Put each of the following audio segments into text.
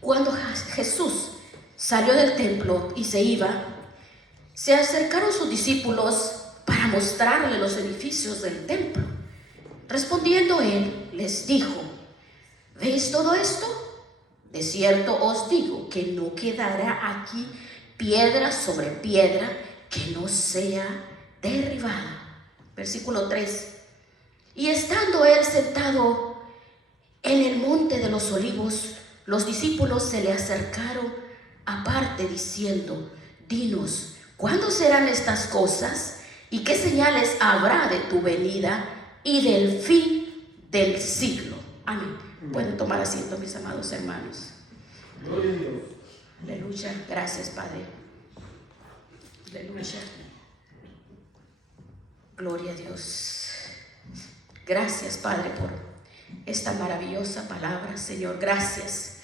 Cuando Jesús salió del templo y se iba, se acercaron sus discípulos para mostrarle los edificios del templo. Respondiendo él, les dijo: ¿veis todo esto? De cierto os digo que no quedará aquí piedra sobre piedra que no sea derribada. Versículo 3. Y estando él sentado en el monte de los olivos, los discípulos se le acercaron aparte diciendo: dinos, ¿cuándo serán estas cosas? ¿Y qué señales habrá de tu venida y del fin del siglo? Amén. Pueden tomar asiento, mis amados hermanos. Gloria a Dios. Aleluya. Gracias, Padre. Aleluya. Gloria a Dios. Gracias, Padre, por esta maravillosa palabra, Señor. Gracias.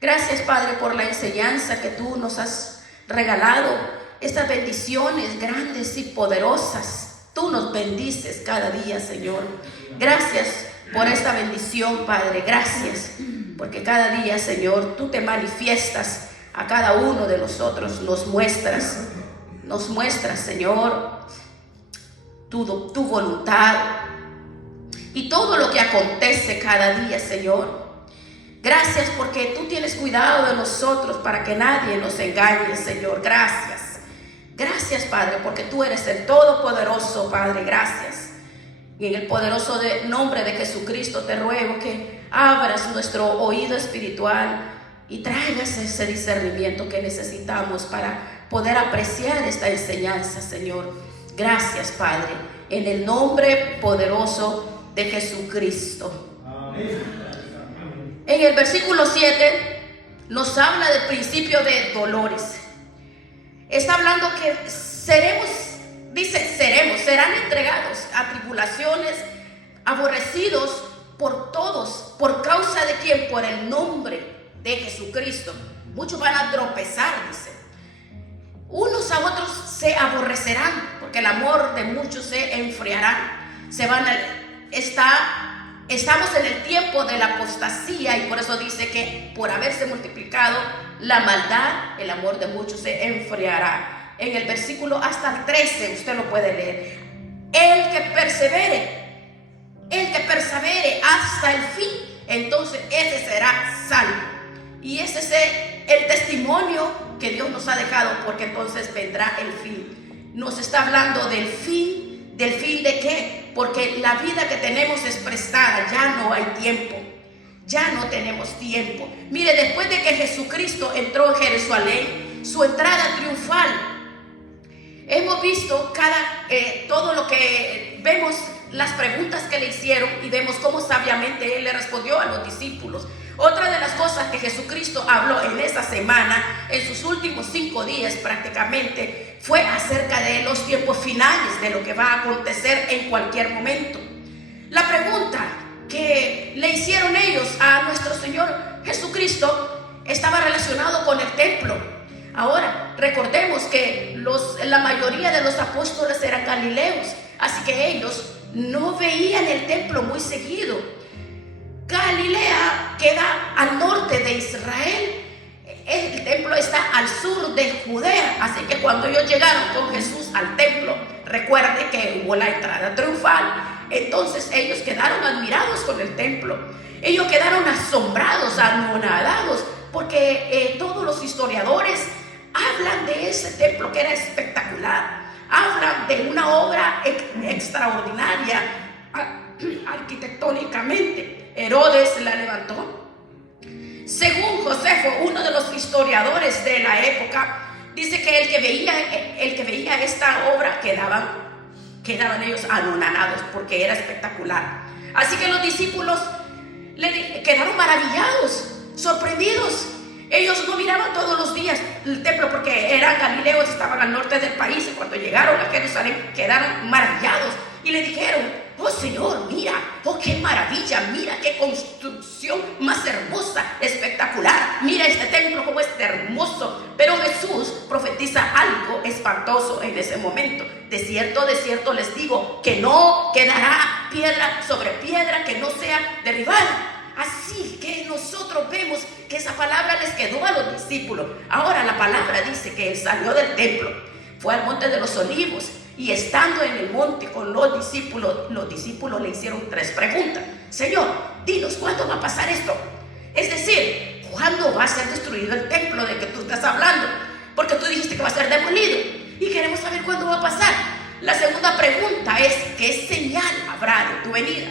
Gracias, Padre, por la enseñanza que tú nos has regalado. Estas bendiciones grandes y poderosas. Tú nos bendices cada día, Señor. Gracias por esta bendición, Padre. Gracias, porque cada día, Señor, tú te manifiestas a cada uno de nosotros. Nos muestras, Señor, tu voluntad y todo lo que acontece cada día, Señor. Gracias porque tú tienes cuidado de nosotros para que nadie nos engañe, Señor. Gracias. Gracias, Padre, porque tú eres el Todopoderoso, Padre. Gracias. Y en el poderoso nombre de Jesucristo te ruego que abras nuestro oído espiritual y traigas ese discernimiento que necesitamos para poder apreciar esta enseñanza, Señor. Gracias, Padre, en el nombre poderoso de Jesucristo. Amén. En el versículo 7 nos habla del principio de dolores. Está hablando que serán entregados a tribulaciones, aborrecidos por todos. ¿Por causa de quién? Por el nombre de Jesucristo. Muchos van a tropezar, dice. Unos a otros se aborrecerán, porque el amor de muchos se enfriará. Estamos en el tiempo de la apostasía, y por eso dice que por haberse multiplicado la maldad, el amor de muchos se enfriará. En el versículo hasta el 13 usted lo puede leer. El que persevere hasta el fin, entonces ese será salvo. Y ese es el testimonio que Dios nos ha dejado, porque entonces vendrá el fin. Nos está hablando del fin. ¿Del fin de qué? Porque la vida que tenemos es prestada, ya no hay tiempo. Ya no tenemos tiempo. Mire, después de que Jesucristo entró en Jerusalén, su entrada triunfal, hemos visto todo lo que vemos, las preguntas que le hicieron, y vemos cómo sabiamente él le respondió a los discípulos. Otra de las cosas que Jesucristo habló en esta semana, en sus últimos 5 días prácticamente, fue acerca de los tiempos finales, de lo que va a acontecer en cualquier momento. La pregunta que le hicieron ellos a nuestro Señor Jesucristo estaba relacionado con el templo. Ahora, recordemos que la mayoría de los apóstoles eran galileos, así que ellos no veían el templo muy seguido. Galilea queda al norte de Israel. El templo está al sur de Judea, así que cuando ellos llegaron con Jesús al templo, recuerde que hubo la entrada triunfal. Entonces ellos quedaron admirados con el templo. Ellos quedaron asombrados, anonadados, porque todos los historiadores hablan de ese templo que era espectacular. Hablan de una obra extraordinaria arquitectónicamente. Herodes la levantó. Según Josefo, uno de los historiadores de la época, dice que el que veía esta obra quedaban ellos anonadados, porque era espectacular. Así que los discípulos quedaron maravillados, sorprendidos. Ellos no miraban todos los días el templo, porque eran galileos, estaban al norte del país, y cuando llegaron a Jerusalén quedaron maravillados y le dijeron: oh Señor, mira, oh qué maravilla, mira qué construcción más hermosa, espectacular, mira este templo como es hermoso. Pero Jesús profetiza algo espantoso en ese momento. De cierto les digo que no quedará piedra sobre piedra que no sea derribada. Así que nosotros nosotros vemos que esa palabra les quedó a los discípulos. Ahora la palabra dice que él salió del templo, fue al monte de los olivos, y estando en el monte con los discípulos le hicieron 3 preguntas. Señor, dinos, ¿cuándo va a pasar esto? Es decir, ¿cuándo va a ser destruido el templo de que tú estás hablando? Porque tú dijiste que va a ser demolido y queremos saber cuándo va a pasar. La segunda pregunta es, ¿qué señal habrá de tu venida?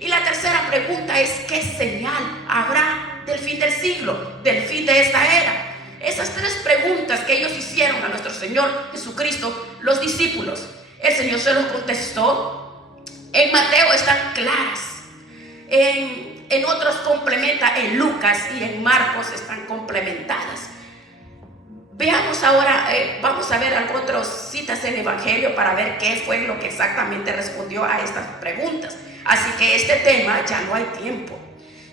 Y la tercera pregunta es, ¿qué señal habrá del fin del siglo, del fin de esta era? Esas 3 preguntas que ellos hicieron a nuestro Señor Jesucristo, los discípulos, el Señor se los contestó. En Mateo están claras, en otros complementa, en Lucas y en Marcos están complementadas. Veamos ahora, vamos a ver otras citas en el Evangelio para ver qué fue lo que exactamente respondió a estas preguntas. Así que este tema ya no hay tiempo.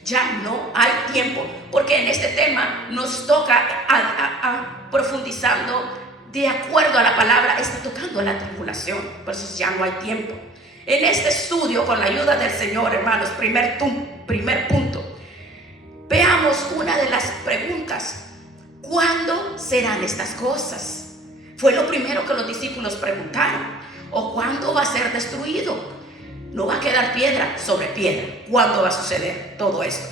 Ya no hay tiempo, porque en este tema nos toca profundizando de acuerdo a la palabra, está tocando la tribulación, por eso ya no hay tiempo. En este estudio, con la ayuda del Señor, hermanos, primer punto, veamos una de las preguntas: ¿cuándo serán estas cosas? Fue lo primero que los discípulos preguntaron. ¿O cuándo va a ser destruido? No va a quedar piedra sobre piedra. ¿Cuándo va a suceder todo esto?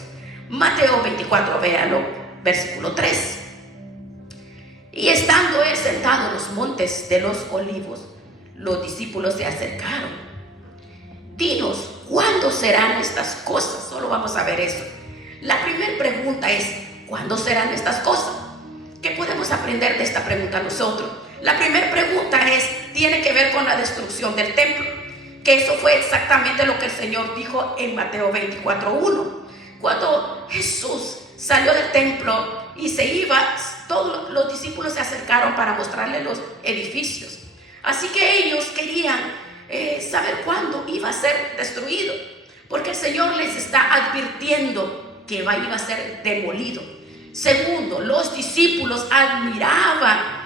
Mateo 24, véalo, versículo 3. Y estando él sentado en los montes de los olivos, los discípulos se acercaron. Dinos, ¿cuándo serán estas cosas? Solo vamos a ver eso. La primera pregunta es, ¿cuándo serán estas cosas? ¿Qué podemos aprender de esta pregunta nosotros? La primera pregunta tiene que ver con la destrucción del templo, que eso fue exactamente lo que el Señor dijo en Mateo 24:1. Cuando Jesús salió del templo y se iba, todos los discípulos se acercaron para mostrarle los edificios. Así que ellos querían saber cuándo iba a ser destruido, porque el Señor les está advirtiendo que iba a ser demolido. Segundo, los discípulos admiraban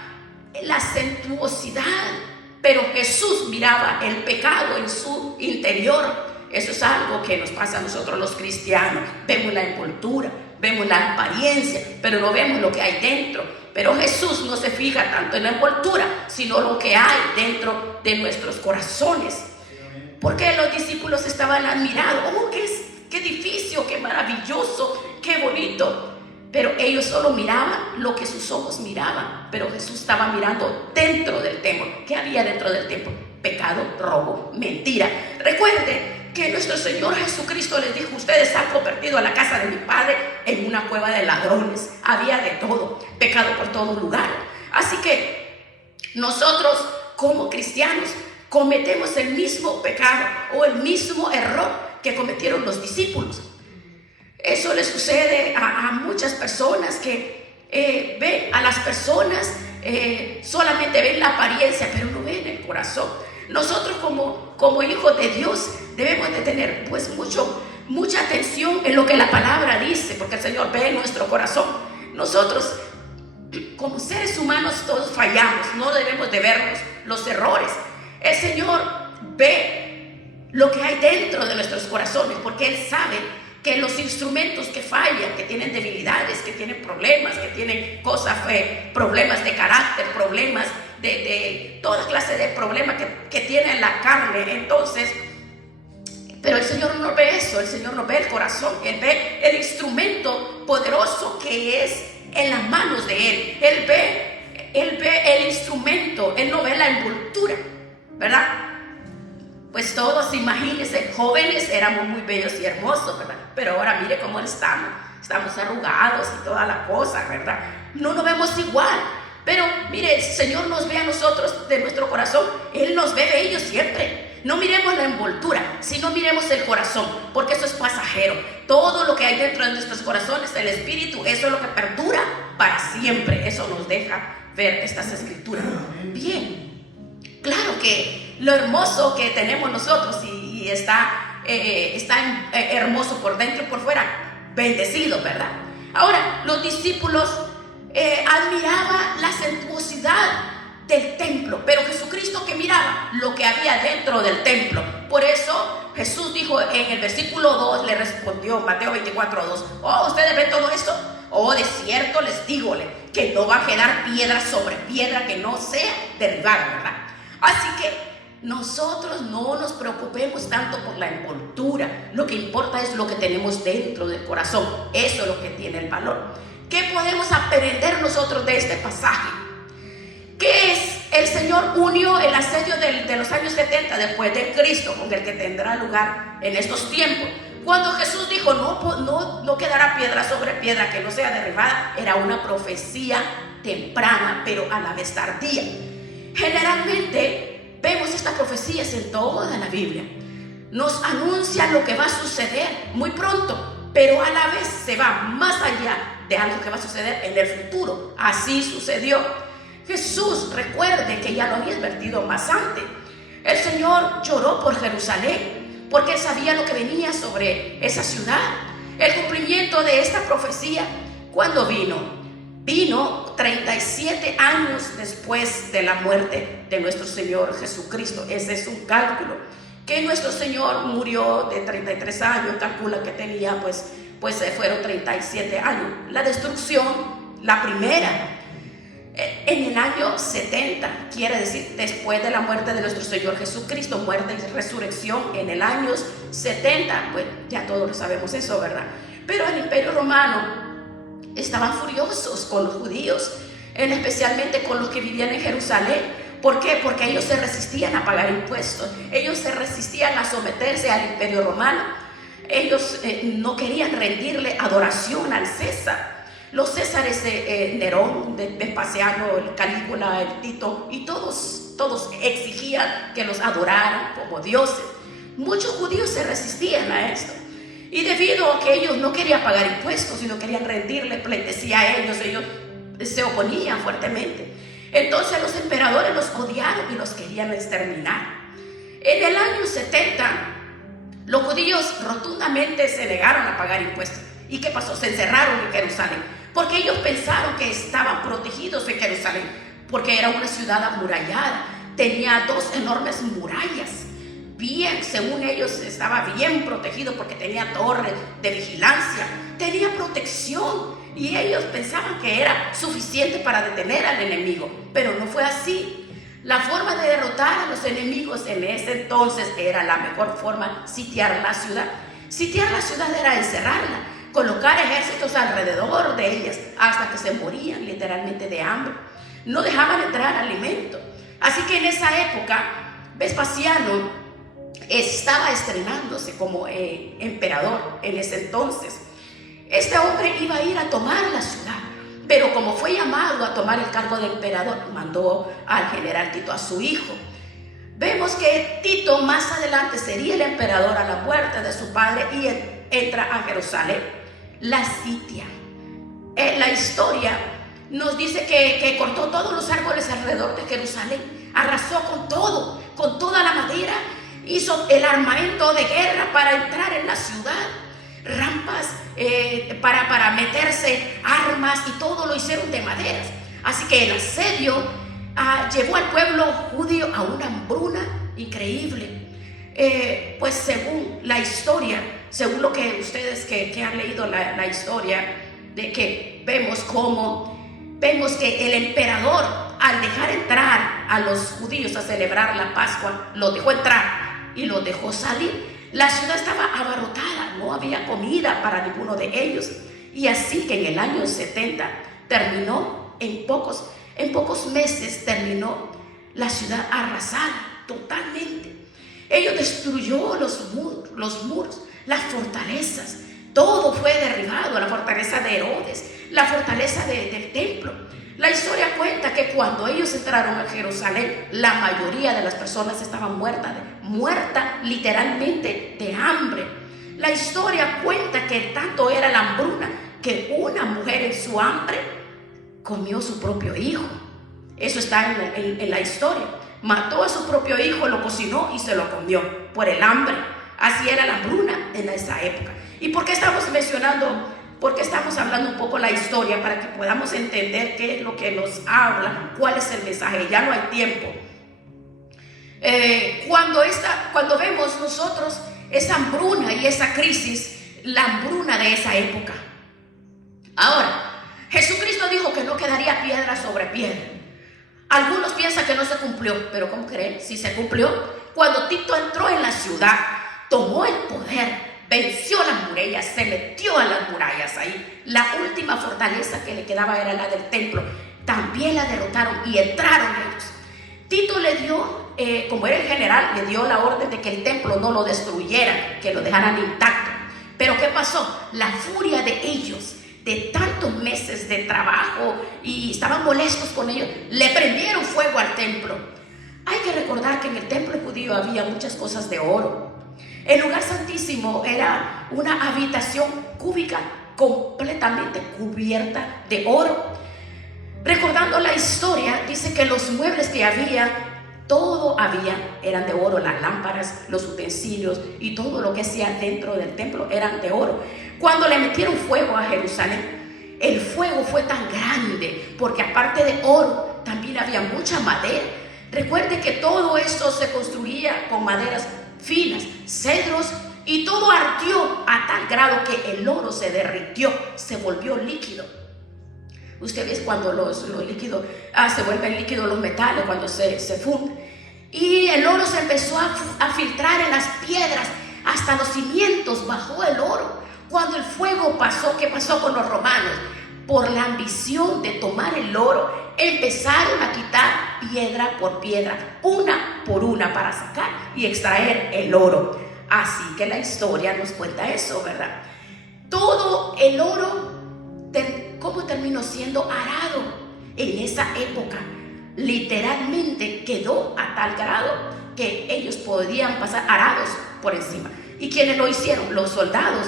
la suntuosidad, pero Jesús miraba el pecado en su interior. Eso es algo que nos pasa a nosotros los cristianos. Vemos la envoltura, vemos la apariencia, pero no vemos lo que hay dentro. Pero Jesús no se fija tanto en la envoltura, sino lo que hay dentro de nuestros corazones. Porque los discípulos estaban admirados. ¡Oh, qué edificio, qué maravilloso, qué bonito! Pero ellos solo miraban lo que sus ojos miraban. Pero Jesús estaba mirando dentro del templo. ¿Qué había dentro del templo? Pecado, robo, mentira. Recuerde que nuestro Señor Jesucristo les dijo: ustedes han convertido a la casa de mi Padre en una cueva de ladrones. Había de todo, pecado por todo lugar. Así que nosotros como cristianos cometemos el mismo pecado o el mismo error que cometieron los discípulos. Eso le sucede a muchas personas que ven a las personas, solamente ven la apariencia, pero no ven el corazón. Nosotros como hijos de Dios debemos de tener pues mucha atención en lo que la palabra dice, porque el Señor ve nuestro corazón. Nosotros como seres humanos todos fallamos, no debemos de vernos los errores. El Señor ve lo que hay dentro de nuestros corazones, porque Él sabe que los instrumentos que fallan, que tienen debilidades, que tienen problemas, que tienen cosas, problemas de carácter, problemas de toda clase de problemas que tiene la carne. Entonces, pero el Señor no ve eso, el Señor no ve el corazón, Él ve el instrumento poderoso que es en las manos de Él. Él ve el instrumento, Él no ve la envoltura, ¿verdad? Pues todos, imagínense, jóvenes éramos muy bellos y hermosos, ¿verdad? Pero ahora mire cómo estamos arrugados y toda la cosa, ¿verdad? No nos vemos igual. Pero mire, el Señor nos ve a nosotros de nuestro corazón. Él nos ve bellos siempre. No miremos la envoltura, sino miremos el corazón, porque eso es pasajero. Todo lo que hay dentro de nuestros corazones, el espíritu, eso es lo que perdura para siempre. Eso nos deja ver estas escrituras. Bien, claro que lo hermoso que tenemos nosotros y está hermoso por dentro y por fuera, bendecido, ¿verdad? Ahora, los discípulos admiraban la suntuosidad del templo, pero Jesucristo que miraba lo que había dentro del templo. Por eso Jesús dijo en el versículo 2, le respondió Mateo 24:2, oh, ¿ustedes ven todo esto? Oh, de cierto les digo que no va a quedar piedra sobre piedra que no sea derribada, ¿verdad? Así que nosotros no nos preocupemos tanto por la envoltura. Lo que importa es lo que tenemos dentro del corazón. Eso es lo que tiene el valor. ¿Qué podemos aprender nosotros de este pasaje? Que es el Señor unió el asedio de los años 70 después de Cristo con el que tendrá lugar en estos tiempos. Cuando Jesús dijo no quedará piedra sobre piedra que no sea derribada, era una profecía temprana pero a la vez tardía. Generalmente vemos estas profecías en toda la Biblia. Nos anuncian lo que va a suceder muy pronto, pero a la vez se va más allá de algo que va a suceder en el futuro. Así sucedió. Jesús, recuerde que ya lo había advertido más antes. El Señor lloró por Jerusalén porque él sabía lo que venía sobre esa ciudad. El cumplimiento de esta profecía, ¿cuándo vino? Vino 37 años después de la muerte de nuestro Señor Jesucristo. Ese es un cálculo. Que nuestro Señor murió de 33 años, calcula que tenía pues fueron 37 años. La destrucción, la primera, en el año 70, quiere decir después de la muerte de nuestro Señor Jesucristo, muerte y resurrección en el año 70, pues ya todos lo sabemos eso, ¿verdad? Pero el Imperio Romano estaban furiosos con los judíos, especialmente con los que vivían en Jerusalén. ¿Por qué? Porque ellos se resistían a pagar impuestos, ellos se resistían a someterse al Imperio Romano, ellos no querían rendirle adoración al César. Los Césares, Nerón, Vespasiano, el Calígula, el Tito, y todos exigían que los adoraran como dioses. Muchos judíos se resistían a esto. Y debido a que ellos no querían pagar impuestos, sino querían rendirle pleitesía a ellos se oponían fuertemente. Entonces los emperadores los odiaron y los querían exterminar. En el año 70, los judíos rotundamente se negaron a pagar impuestos. ¿Y qué pasó? Se encerraron en Jerusalén. Porque ellos pensaron que estaban protegidos en Jerusalén, porque era una ciudad amurallada, tenía 2 enormes murallas, bien, según ellos estaba bien protegido porque tenía torres de vigilancia, tenía protección, y ellos pensaban que era suficiente para detener al enemigo, pero no fue así. La forma de derrotar a los enemigos en ese entonces era la mejor forma: sitiar la ciudad. Sitiar la ciudad era encerrarla, colocar ejércitos alrededor de ellas hasta que se morían literalmente de hambre. No dejaban entrar alimento. Así que en esa época Vespasiano estaba estrenándose como emperador en ese entonces. Este hombre iba a ir a tomar la ciudad, pero como fue llamado a tomar el cargo de emperador, mandó al general Tito, a su hijo. Vemos que Tito más adelante sería el emperador a la muerte de su padre y entra a Jerusalén, la sitia. La historia nos dice que cortó todos los árboles alrededor de Jerusalén, arrasó con todo, con toda la madera, hizo el armamento de guerra para entrar en la ciudad, rampas para meterse, armas, y todo lo hicieron de maderas. Así que el asedio llevó al pueblo judío a una hambruna increíble. Pues según la historia, según lo que ustedes que han leído la historia, de que vemos que el emperador, al dejar entrar a los judíos a celebrar la Pascua, los dejó entrar y los dejó salir. La ciudad estaba abarrotada, no había comida para ninguno de ellos. Y así que en el año 70 terminó, en pocos meses terminó la ciudad arrasada totalmente. Ellos destruyó los muros, las fortalezas, todo fue derribado, la fortaleza de Herodes, la fortaleza del templo. La historia cuenta que cuando ellos entraron a Jerusalén, la mayoría de las personas estaban muertas literalmente de hambre. La historia cuenta que tanto era la hambruna que una mujer en su hambre comió su propio hijo. Eso está en la historia. Mató a su propio hijo, lo cocinó y se lo comió por el hambre. Así era la hambruna en esa época. ¿Y por qué estamos mencionando? Porque estamos hablando un poco la historia para que podamos entender qué es lo que nos habla, cuál es el mensaje. Ya no hay tiempo. Cuando vemos nosotros esa hambruna y esa crisis, la hambruna de esa época. Ahora, Jesucristo dijo que no quedaría piedra sobre piedra. Algunos piensan que no se cumplió, pero ¿cómo creen? Sí se cumplió. Cuando Tito entró en la ciudad, tomó el poder, venció las murallas, se metió a las murallas ahí. La última fortaleza que le quedaba era la del templo. También la derrotaron y entraron ellos. Tito le dio, como era el general, le dio la orden de que el templo no lo destruyeran, que lo dejaran intacto. Pero ¿qué pasó? La furia de ellos, de tantos meses de trabajo, y estaban molestos con ellos, le prendieron fuego al templo. Hay que recordar que en el templo judío había muchas cosas de oro. El lugar santísimo era una habitación cúbica completamente cubierta de oro. Recordando la historia, dice que los muebles que había, todo había, eran de oro. Las lámparas, los utensilios y todo lo que hacía dentro del templo eran de oro. Cuando le metieron fuego a Jerusalén, el fuego fue tan grande porque aparte de oro también había mucha madera. Recuerde que todo esto se construía con maderas finas, cedros, y todo ardió a tal grado que el oro se derritió, se volvió líquido. Usted ve cuando los líquidos se vuelven líquidos, los metales, cuando se funden. Y el oro se empezó a filtrar en las piedras, hasta los cimientos bajó el oro. Cuando el fuego pasó, ¿qué pasó con los romanos? Por la ambición de tomar el oro, empezaron a quitar piedra por piedra, una por una, para sacar y extraer el oro. Así que la historia nos cuenta eso, ¿verdad? Todo el oro, ¿cómo terminó siendo arado en esa época? Literalmente quedó a tal grado que ellos podían pasar arados por encima. ¿Y quiénes lo hicieron? Los soldados,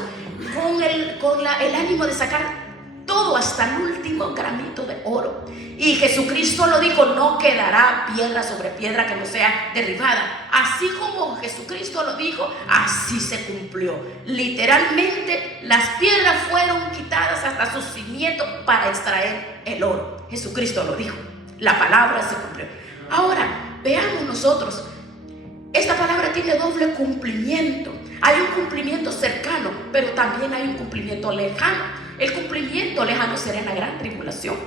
con el ánimo de sacar todo hasta el último gramito de oro. Y Jesucristo lo dijo: no quedará piedra sobre piedra que no sea derribada. Así como Jesucristo lo dijo, así se cumplió. Literalmente las piedras fueron quitadas hasta sus cimientos para extraer el oro. Jesucristo lo dijo, la palabra se cumplió. Ahora veamos nosotros, esta palabra tiene doble cumplimiento. Hay un cumplimiento cercano, pero también hay un cumplimiento lejano. El cumplimiento lejano será en la gran tribulación.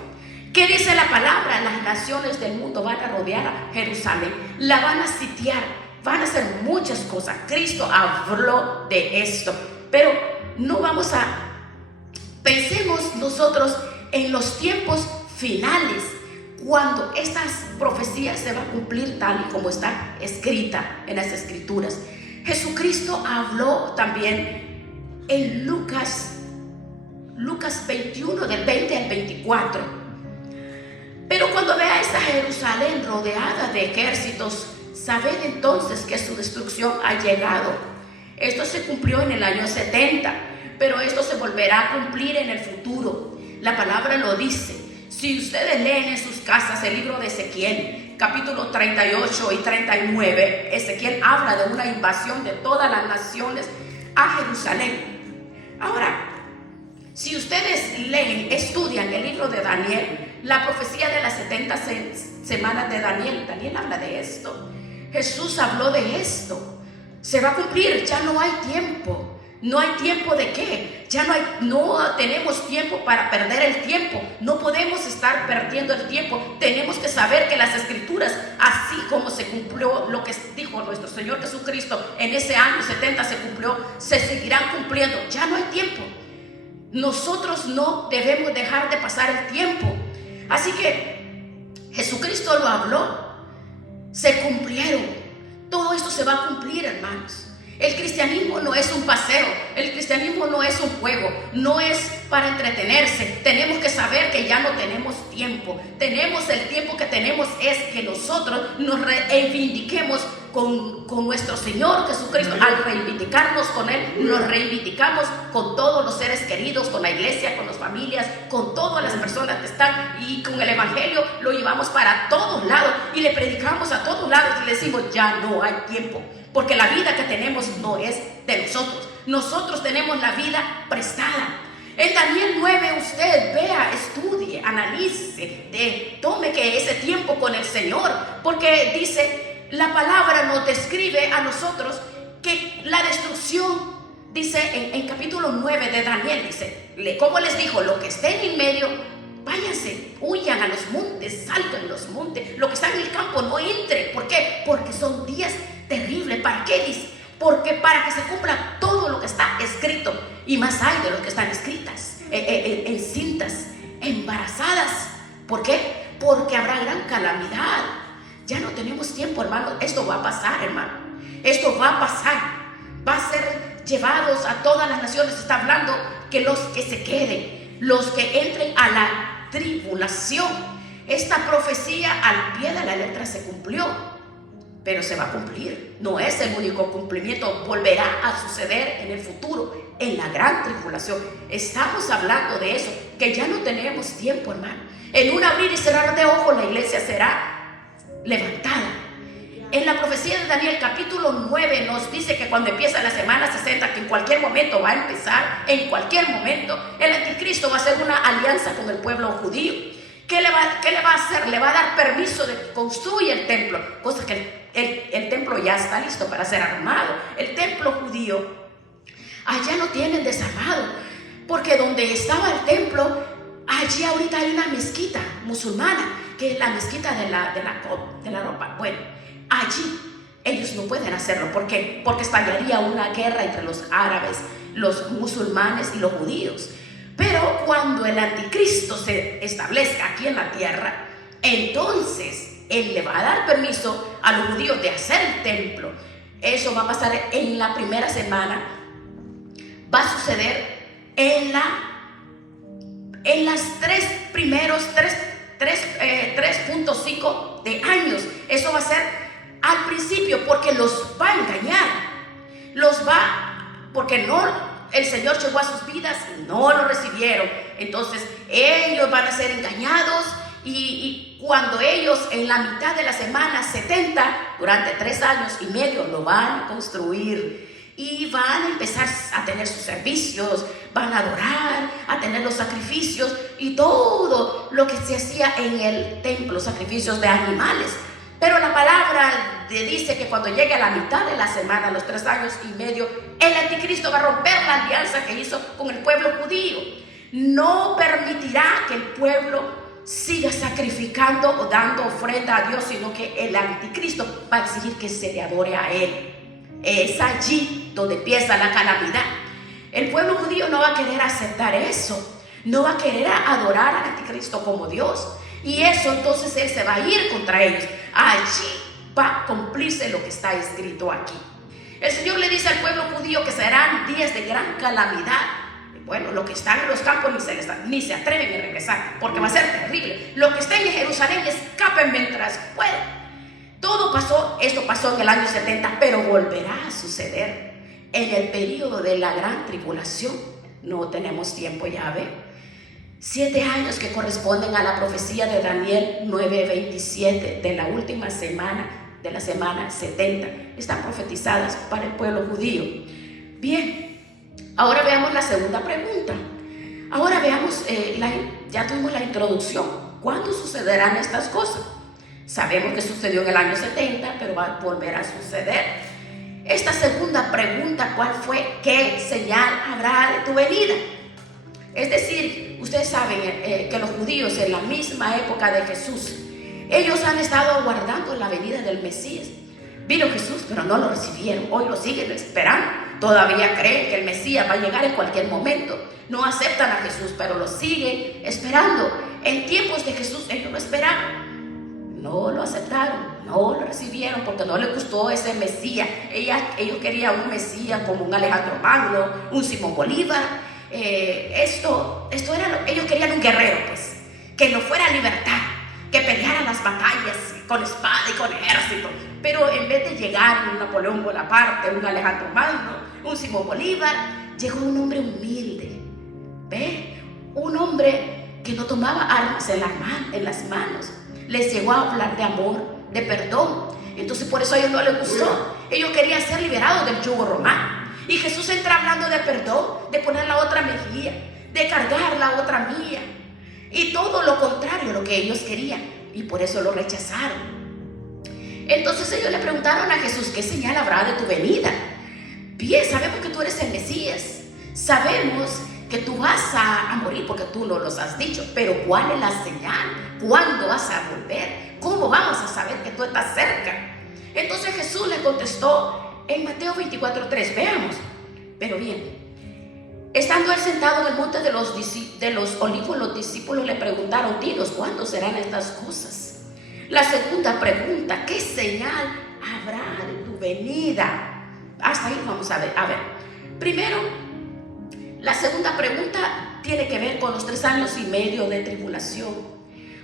¿Qué dice la palabra? Las naciones del mundo van a rodear a Jerusalén, la van a sitiar, van a hacer muchas cosas. Cristo habló de esto, pero no vamos a... Pensemos nosotros en los tiempos finales, cuando estas profecías se van a cumplir tal y como está escrita en las Escrituras. Jesucristo habló también en Lucas 21, del 20 al 24. Pero cuando vea esta Jerusalén rodeada de ejércitos, sabed entonces que su destrucción ha llegado. Esto se cumplió en el año 70, pero esto se volverá a cumplir en el futuro. La palabra lo dice. Si ustedes leen en sus casas el libro de Ezequiel, capítulo 38 y 39, Ezequiel habla de una invasión de todas las naciones a Jerusalén. Ahora, si ustedes leen, estudian el libro de Daniel, la profecía de las 70 semanas de Daniel habla de esto. Jesús habló de esto. Se va a cumplir, ya no hay tiempo. No hay tiempo de qué. No tenemos tiempo para perder el tiempo. No podemos estar perdiendo el tiempo. Tenemos que saber que las Escrituras, así como se cumplió lo que dijo nuestro Señor Jesucristo en ese año 70 se cumplió, se seguirán cumpliendo. Ya no hay tiempo. Nosotros no debemos dejar de pasar el tiempo. Así que Jesucristo lo habló, se cumplieron. Todo esto se va a cumplir, hermanos. El cristianismo no es un paseo, el cristianismo no es un juego, no es para entretenerse. Tenemos que saber que ya no tenemos tiempo. El tiempo que tenemos es que nosotros nos reivindiquemos con nuestro Señor Jesucristo. Al reivindicarnos con Él, nos reivindicamos con todos los seres queridos, con la iglesia, con las familias, con todas las personas que están, y con el evangelio lo llevamos para todos lados y le predicamos a todos lados y le decimos: ya no hay tiempo, porque la vida que tenemos no es de nosotros. Nosotros tenemos la vida prestada. En Daniel 9 usted vea, estudie, analice, tome que ese tiempo con el Señor, porque dice, la palabra nos describe a nosotros que la destrucción, dice en capítulo 9 de Daniel, dice, ¿cómo les dijo? Lo que esté en el medio, váyanse, huyan a los montes, salgan los montes, lo que está en el campo no entre. ¿Por qué? Porque son días terribles. ¿Para qué dice? Porque para que se cumpla todo lo que está escrito, y más hay de los que están escritas, encintas, embarazadas. ¿Por qué? Porque habrá gran calamidad. Ya no tenemos tiempo, hermano. Esto va a pasar, hermano. Esto va a pasar. Va a ser llevados a todas las naciones. Está hablando que los que se queden, los que entren a la tribulación. Esta profecía al pie de la letra se cumplió, pero se va a cumplir. No es el único cumplimiento. Volverá a suceder en el futuro, en la gran tribulación. Estamos hablando de eso, que ya no tenemos tiempo, hermano. En un abrir y cerrar de ojos la iglesia será levantada. En la profecía de Daniel capítulo 9 nos dice que cuando empieza la semana 60, que en cualquier momento va a empezar, en cualquier momento, el anticristo va a hacer una alianza con el pueblo judío. ¿Qué le va a hacer? Le va a dar permiso de que construya el templo, cosa que el templo ya está listo para ser armado. El templo judío allá no tienen desarmado, porque donde estaba el templo, allí ahorita hay una mezquita musulmana, que es la mezquita de la ropa. Bueno, allí ellos no pueden hacerlo. ¿Por qué? Porque estallaría una guerra entre los árabes, los musulmanes y los judíos. Pero cuando el anticristo se establezca aquí en la tierra, entonces él le va a dar permiso a los judíos de hacer el templo. Eso va a pasar en la primera semana. Va a suceder en las primeros 3.5 de años. Eso va a ser al principio, porque los va a engañar. Porque el Señor llegó a sus vidas y no lo recibieron. Entonces ellos van a ser engañados, y cuando ellos en la mitad de la semana 70, durante 3 años y medio, lo van a construir, y van a empezar a tener sus servicios, van a adorar, a tener los sacrificios y todo lo que se hacía en el templo, sacrificios de animales. Pero la palabra dice que cuando llegue a la mitad de la semana, los 3 años y medio, el anticristo va a romper la alianza que hizo con el pueblo judío. No permitirá que el pueblo siga sacrificando o dando ofrenda a Dios, sino que el anticristo va a exigir que se le adore a él. Es allí donde empieza la calamidad. El pueblo judío no va a querer aceptar eso, no va a querer adorar al anticristo como Dios, y eso entonces él se va a ir contra ellos. Allí va a cumplirse lo que está escrito aquí. El Señor le dice al pueblo judío que serán días de gran calamidad. Bueno, los que están en los campos ni se atreven a regresar, porque va a ser terrible. Los que estén en Jerusalén escapen mientras puedan. Esto pasó en el año 70, pero volverá a suceder en el periodo de la gran tribulación. No tenemos tiempo, ya ve. 7 años que corresponden a la profecía de Daniel 9:27 de la última semana, de la semana 70, están profetizadas para el pueblo judío. Bien, ahora veamos la segunda pregunta. Ahora veamos, ya tuvimos la introducción. ¿Cuándo sucederán estas cosas? Sabemos que sucedió en el año 70, pero va a volver a suceder. Esta segunda pregunta, ¿cuál fue? ¿Qué señal habrá de tu venida? Es decir, ustedes saben que los judíos en la misma época de Jesús, ellos han estado aguardando la venida del Mesías. Vino Jesús, pero no lo recibieron. Hoy lo siguen esperando. Todavía creen que el Mesías va a llegar en cualquier momento. No aceptan a Jesús, pero lo siguen esperando. En tiempos de Jesús ellos lo esperaban. No lo aceptaron, no lo recibieron, porque no les gustó ese Mesías. Ellos querían un Mesías como un Alejandro Magno, un Simón Bolívar. Ellos querían un guerrero, pues, que no fuera libertad, que peleara las batallas con espada y con ejército. Pero en vez de llegar un Napoleón Bonaparte, un Alejandro Magno, un Simón Bolívar, llegó un hombre humilde, ¿ve? Un hombre que no tomaba armas en las manos. Les llegó a hablar de amor, de perdón. Entonces por eso a ellos no les gustó. Ellos querían ser liberados del yugo romano. Y Jesús entra hablando de perdón, de poner la otra mejilla, de cargar la otra mía, y todo lo contrario a lo que ellos querían, y por eso lo rechazaron. Entonces ellos le preguntaron a Jesús: ¿qué señal habrá de tu venida? bien, sabemos que tú eres el Mesías, sabemos que tú vas a morir porque tú no los has dicho, pero ¿cuál es la señal? ¿Cuándo vas a volver? ¿Cómo vamos a saber que tú estás cerca? Entonces Jesús le contestó en Mateo 24:3, veamos. Pero bien, estando él sentado en el monte de los olivos, los discípulos le preguntaron: dinos, ¿cuándo serán estas cosas? La segunda pregunta: ¿qué señal habrá de tu venida? Hasta ahí vamos a ver. Primero, la segunda pregunta tiene que ver con los 3 años y medio de tribulación.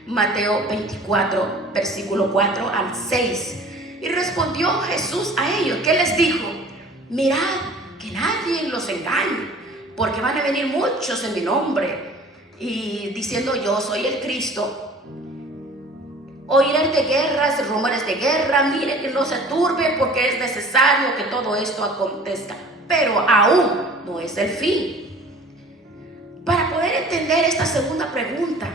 Mateo 24, versículo 4 al 6. Y respondió Jesús a ellos. ¿Qué les dijo? Mirad que nadie los engañe, porque van a venir muchos en mi nombre y diciendo: yo soy el Cristo. Oirán de guerras, rumores de guerra. Miren que no se turben, porque es necesario que todo esto acontezca, pero aún no es el fin. Para poder entender esta segunda pregunta,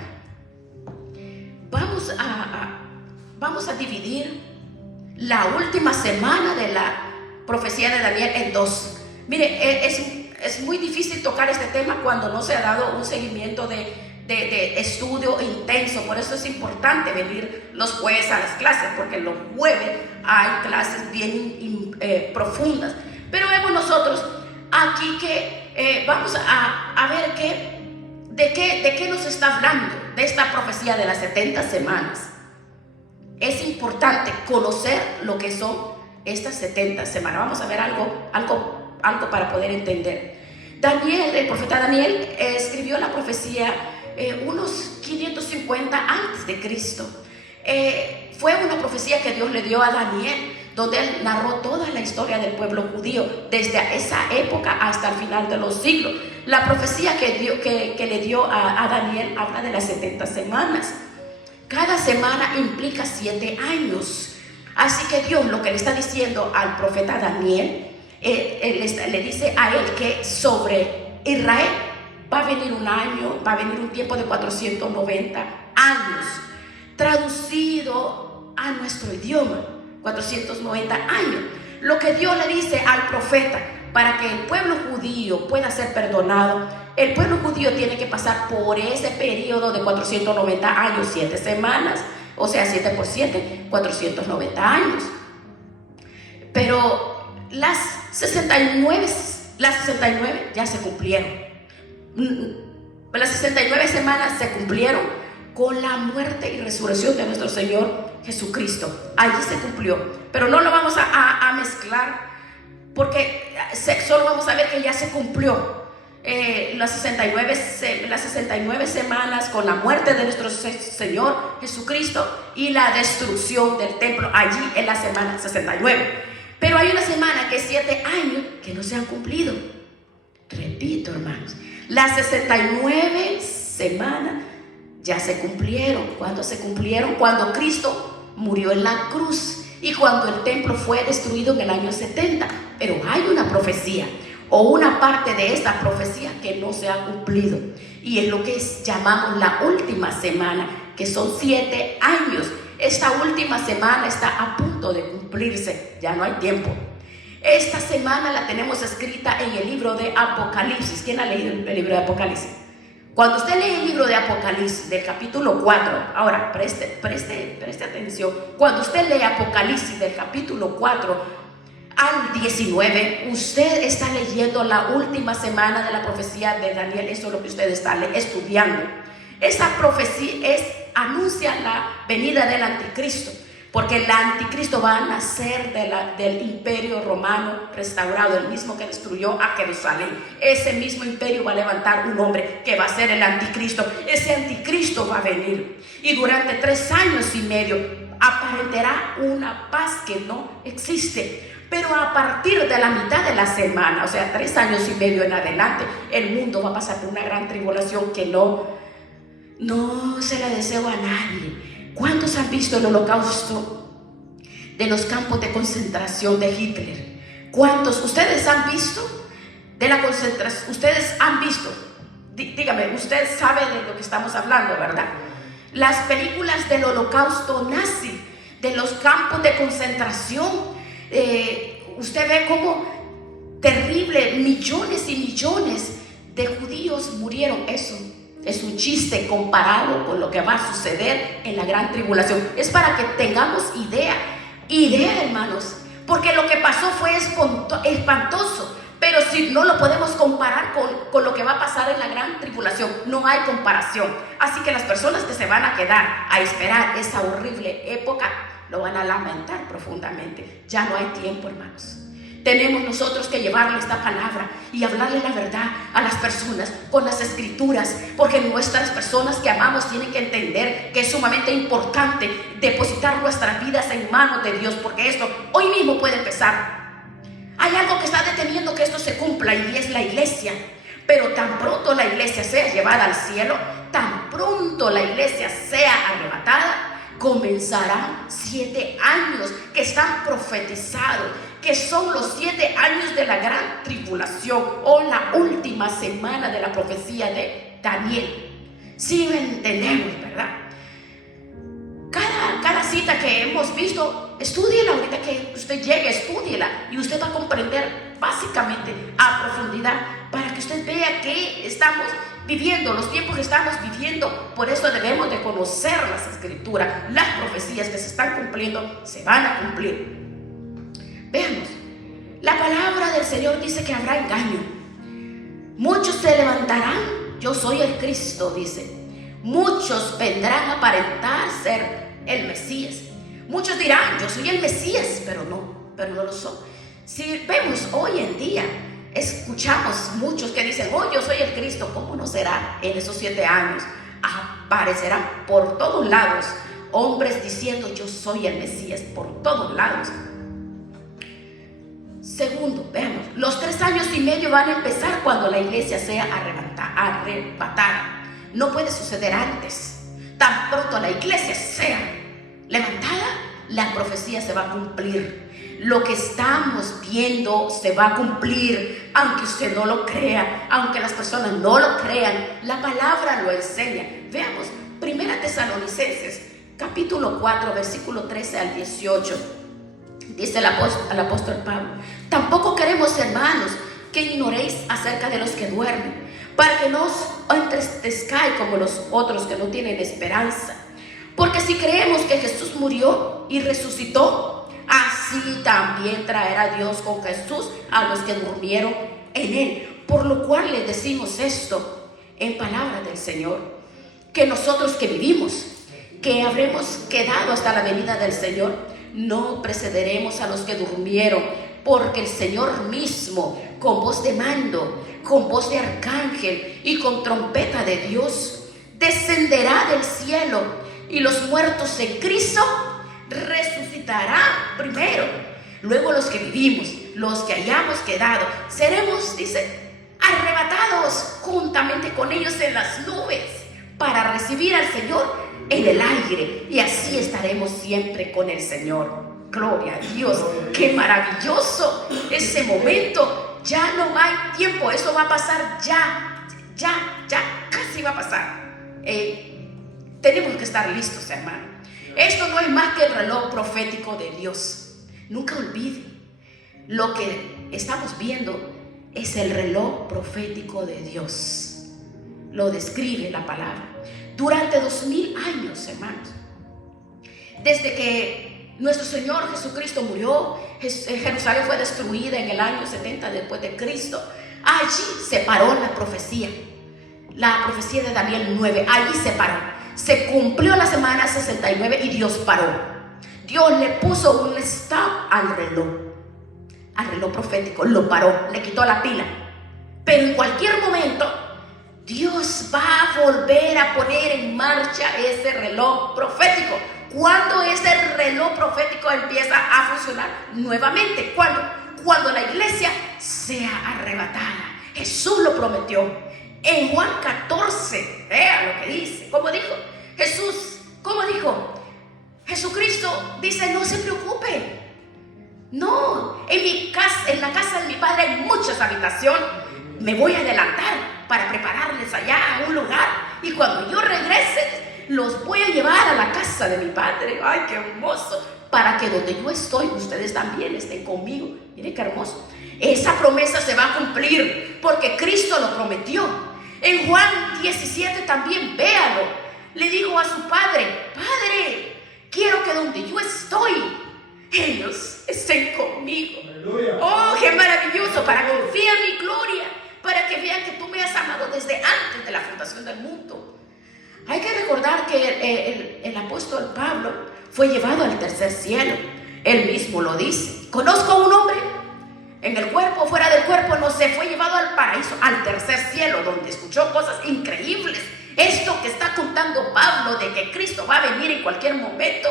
vamos a dividir la última semana de la profecía de Daniel en 2. Mire, es muy difícil tocar este tema cuando no se ha dado un seguimiento de estudio intenso. Por eso es importante venir los jueves a las clases, porque los jueves hay clases bien profundas. Pero vemos nosotros aquí que vamos a ver de qué nos está hablando, de esta profecía de las 70 semanas. Es importante conocer lo que son estas 70 semanas. Vamos a ver algo para poder entender. Daniel, el profeta Daniel, escribió la profecía unos 550 antes de Cristo. Fue una profecía que Dios le dio a Daniel, donde él narró toda la historia del pueblo judío desde esa época hasta el final de los siglos. La profecía que le dio a Daniel habla de las 70 semanas. Cada semana implica 7 años. Así que Dios lo que le está diciendo al profeta Daniel, le dice a él que sobre Israel va a venir un año, va a venir un tiempo de 490 años. Traducido a nuestro idioma, 490 años. Lo que Dios le dice al profeta: para que el pueblo judío pueda ser perdonado, el pueblo judío tiene que pasar por ese periodo de 490 años, 7 semanas, o sea, 7 por 7, 490 años. Pero las 69 ya se cumplieron. Las 69 semanas se cumplieron con la muerte y resurrección de nuestro Señor Jesucristo. Allí se cumplió, pero no lo vamos a mezclar, porque solo vamos a ver que ya se cumplió las 69 semanas con la muerte de nuestro Señor Jesucristo y la destrucción del templo allí en la semana 69. Pero hay una semana que es 7 años que no se han cumplido. Repito, hermanos, las 69 semanas ya se cumplieron. ¿Cuándo se cumplieron? Cuando Cristo murió en la cruz y cuando el templo fue destruido en el año 70. Pero hay una profecía o una parte de esta profecía que no se ha cumplido, y es lo que llamamos la última semana, que son 7 años. Esta última semana está a punto de cumplirse, ya no hay tiempo. Esta semana la tenemos escrita en el libro de Apocalipsis. ¿Quién ha leído el libro de Apocalipsis? Cuando usted lee el libro de Apocalipsis del capítulo 4, ahora preste atención. Cuando usted lee Apocalipsis del capítulo 4 al 19, usted está leyendo la última semana de la profecía de Daniel. Eso es lo que usted está estudiando. Esa profecía anuncia la venida del anticristo, porque el anticristo va a nacer del imperio romano restaurado, el mismo que destruyó a Jerusalén. Ese mismo imperio va a levantar un hombre que va a ser el anticristo. Ese anticristo va a venir y durante 3 años y medio aparentará una paz que no existe. Pero a partir de la mitad de la semana, o sea, 3 años y medio en adelante, el mundo va a pasar por una gran tribulación que no se la deseo a nadie. ¿Cuántos han visto el holocausto de los campos de concentración de Hitler? ¿Cuántos? ¿Ustedes han visto de la concentración? ¿Ustedes han visto? Dígame, usted sabe de lo que estamos hablando, ¿verdad? Las películas del holocausto nazi, de los campos de concentración. Usted ve terrible. Millones y millones de judíos murieron. Eso es un chiste comparado con lo que va a suceder en la gran tribulación. Es para que tengamos idea, hermanos, porque lo que pasó fue espantoso. Pero si no lo podemos comparar con lo que va a pasar en la gran tribulación, no hay comparación. Así que las personas que se van a quedar a esperar esa horrible época lo van a lamentar profundamente. Ya no hay tiempo, hermanos. Tenemos nosotros que llevarle esta palabra y hablarle la verdad a las personas con las escrituras, porque nuestras personas que amamos tienen que entender que es sumamente importante depositar nuestras vidas en manos de Dios, porque esto hoy mismo puede empezar. Hay algo que está deteniendo que esto se cumpla y es la iglesia. Pero tan pronto la iglesia sea llevada al cielo, tan pronto la iglesia sea arrebatada, comenzarán 7 años que están profetizados, que son los 7 años de la gran tribulación o la última semana de la profecía de Daniel. Si me entendemos, ¿verdad? Cada cita que hemos visto, estúdiela ahorita que usted llegue, estúdiela y usted va a comprender básicamente a profundidad para que usted vea que estamos viviendo, los tiempos que estamos viviendo. Por eso debemos de conocer las escrituras. Las profecías que se están cumpliendo se van a cumplir. Veamos, la palabra del Señor dice que habrá engaño. Muchos se levantarán, yo soy el Cristo, dice. Muchos vendrán a aparentar ser el Mesías. Muchos dirán, yo soy el Mesías, pero no lo son. Si vemos hoy en día, escuchamos muchos que dicen, yo soy el Cristo. ¿Cómo no será en esos 7 años? Aparecerán por todos lados hombres diciendo, yo soy el Mesías, por todos lados. Segundo, veamos, los 3 años y medio van a empezar cuando la iglesia sea arrebatada. No puede suceder antes. Tan pronto la iglesia sea levantada, la profecía se va a cumplir. Lo que estamos viendo se va a cumplir, aunque usted no lo crea, aunque las personas no lo crean. La palabra lo enseña. Veamos, 1 Tesalonicenses, capítulo 4, versículo 13 al 18. Dice el apóstol Pablo: tampoco queremos, hermanos, que ignoréis acerca de los que duermen, para que no os entristezcáis como los otros que no tienen esperanza. Porque si creemos que Jesús murió y resucitó, así también traerá Dios con Jesús a los que durmieron en él. Por lo cual les decimos esto en palabra del Señor, que nosotros que vivimos, que habremos quedado hasta la venida del Señor, no precederemos a los que durmieron, porque el Señor mismo, con voz de mando, con voz de arcángel y con trompeta de Dios, descenderá del cielo, y los muertos en Cristo resucitarán primero. Luego los que vivimos, los que hayamos quedado, seremos, dice, arrebatados juntamente con ellos en las nubes para recibir al Señor en el aire, y así estaremos siempre con el Señor. Gloria a Dios, qué maravilloso ese momento. Ya no hay tiempo, eso va a pasar ya, casi va a pasar. Tenemos que estar listos, hermano. Esto no es más que el reloj profético de Dios. Nunca olviden, lo que estamos viendo es el reloj profético de Dios. Lo describe la palabra. Durante 2000 años, hermanos, desde que nuestro Señor Jesucristo murió, Jerusalén fue destruida en el año 70 después de Cristo. Allí se paró la profecía de Daniel 9. Allí se paró. Se cumplió la semana 69 y Dios paró. Dios le puso un stop al reloj profético, lo paró, le quitó la pila. Pero en cualquier momento Dios va a volver a poner en marcha ese reloj profético. ¿Cuándo ese reloj profético empieza a funcionar nuevamente? Cuando la iglesia sea arrebatada. Jesús lo prometió. En Juan 14, vea lo que dice. ¿Cómo dijo Jesús? ¿Cómo dijo? Jesucristo dice, no se preocupen. No, en la casa de mi Padre hay muchas habitaciones. Me voy a adelantar para prepararles allá un lugar. Y cuando yo regrese, los voy a llevar a la casa de mi Padre. ¡Ay, qué hermoso! Para que donde yo estoy, ustedes también estén conmigo. Miren qué hermoso. esa promesa se va a cumplir porque Cristo lo prometió. En Juan 17 también, véalo, le dijo a su padre: Padre, quiero que donde yo estoy, ellos estén conmigo. Aleluya. Oh, qué maravilloso, para que vean mi gloria, para que vean que tú me has amado desde antes de la fundación del mundo. Hay que recordar que el apóstol Pablo fue llevado al tercer cielo. Él mismo lo dice. Conozco a un hombre en el cuerpo, fuera del cuerpo, no sé, fue llevado al paraíso, al tercer cielo, donde escuchó cosas increíbles. Esto que está contando Pablo de que Cristo va a venir en cualquier momento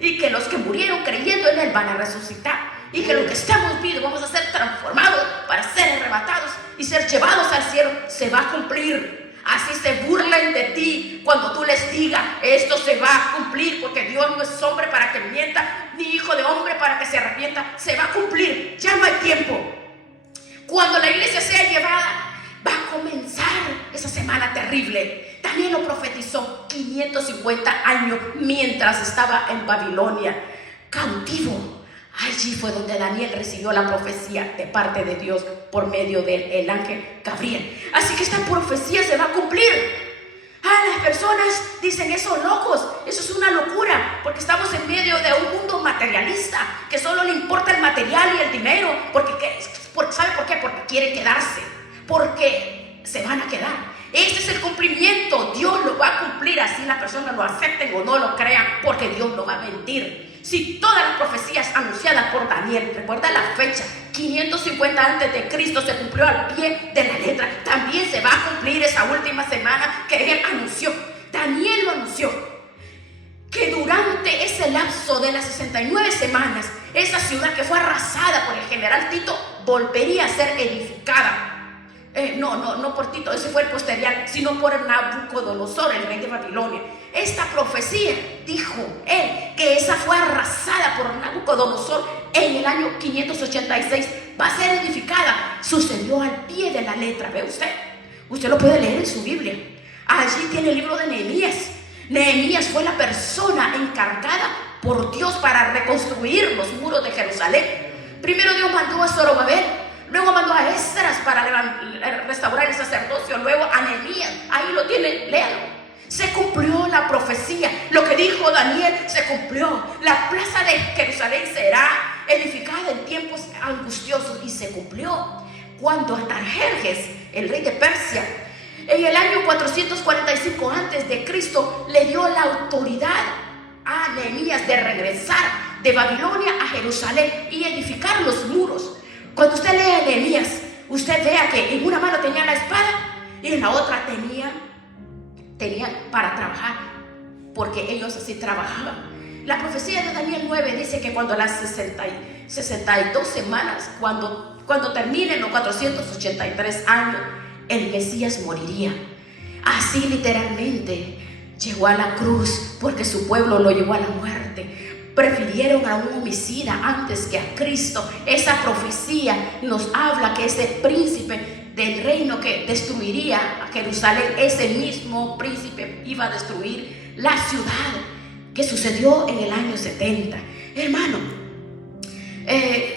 y que los que murieron creyendo en Él van a resucitar, y que los que estamos vivos vamos a ser transformados para ser arrebatados y ser llevados al cielo, se va a cumplir. Así se burlen de ti cuando tú les digas: esto se va a cumplir, porque Dios no es hombre para que mienta, ni hijo de hombre para que se arrepienta. Se va a cumplir, ya no hay tiempo. Cuando la iglesia sea llevada, va a comenzar esa semana terrible. Daniel lo profetizó 550 años mientras estaba en Babilonia, cautivo. Allí fue donde Daniel recibió la profecía de parte de Dios por medio del ángel Gabriel. Así que esta profecía se va a cumplir. Las personas dicen: esos locos, eso es una locura, porque estamos en medio de un mundo materialista que solo le importa el material y el dinero. ¿Sabe por qué? Porque quieren quedarse, porque se van a quedar. Este es el cumplimiento. Dios lo va a cumplir, así las personas lo acepten o no lo crean, porque Dios no va a mentir. Si todas las profecías anunciadas por Daniel, recuerda la fecha, 550 antes de Cristo, se cumplió al pie de la letra, también se va a cumplir esa última semana que él anunció. Daniel lo anunció, que durante ese lapso de las 69 semanas, esa ciudad que fue arrasada por el general Tito volvería a ser edificada. No por Tito, ese fue el posterior, sino por Nabucodonosor, el rey de Babilonia. Esta profecía, dijo él, que esa fue arrasada por Nabucodonosor en el año 586, va a ser edificada. Sucedió al pie de la letra. ¿Ve usted? Usted lo puede leer en su Biblia. Allí tiene el libro de Nehemías. Nehemías fue la persona encargada por Dios para reconstruir los muros de Jerusalén. Primero Dios mandó a Zorobabel, luego mandó a Esdras para restaurar el sacerdocio, luego a Nehemías. Ahí lo tiene, léalo. Se cumplió la profecía. Lo que dijo Daniel se cumplió. La plaza de Jerusalén será edificada en tiempos angustiosos, y se cumplió. Cuando Artajerjes, el rey de Persia, en el año 445 antes de Cristo, le dio la autoridad a Nehemías de regresar de Babilonia a Jerusalén y edificar los muros. Cuando usted lee Nehemías, usted vea que en una mano tenía la espada y en la otra tenían para trabajar, porque ellos así trabajaban. La profecía de Daniel 9 dice que cuando las 62 semanas, cuando terminen los 483 años, el Mesías moriría. Así literalmente llegó a la cruz, porque su pueblo lo llevó a la muerte. Prefirieron a un homicida antes que a Cristo. Esa profecía nos habla que ese príncipe del reino que destruiría a Jerusalén, ese mismo príncipe iba a destruir la ciudad, que sucedió en el año 70. Hermano,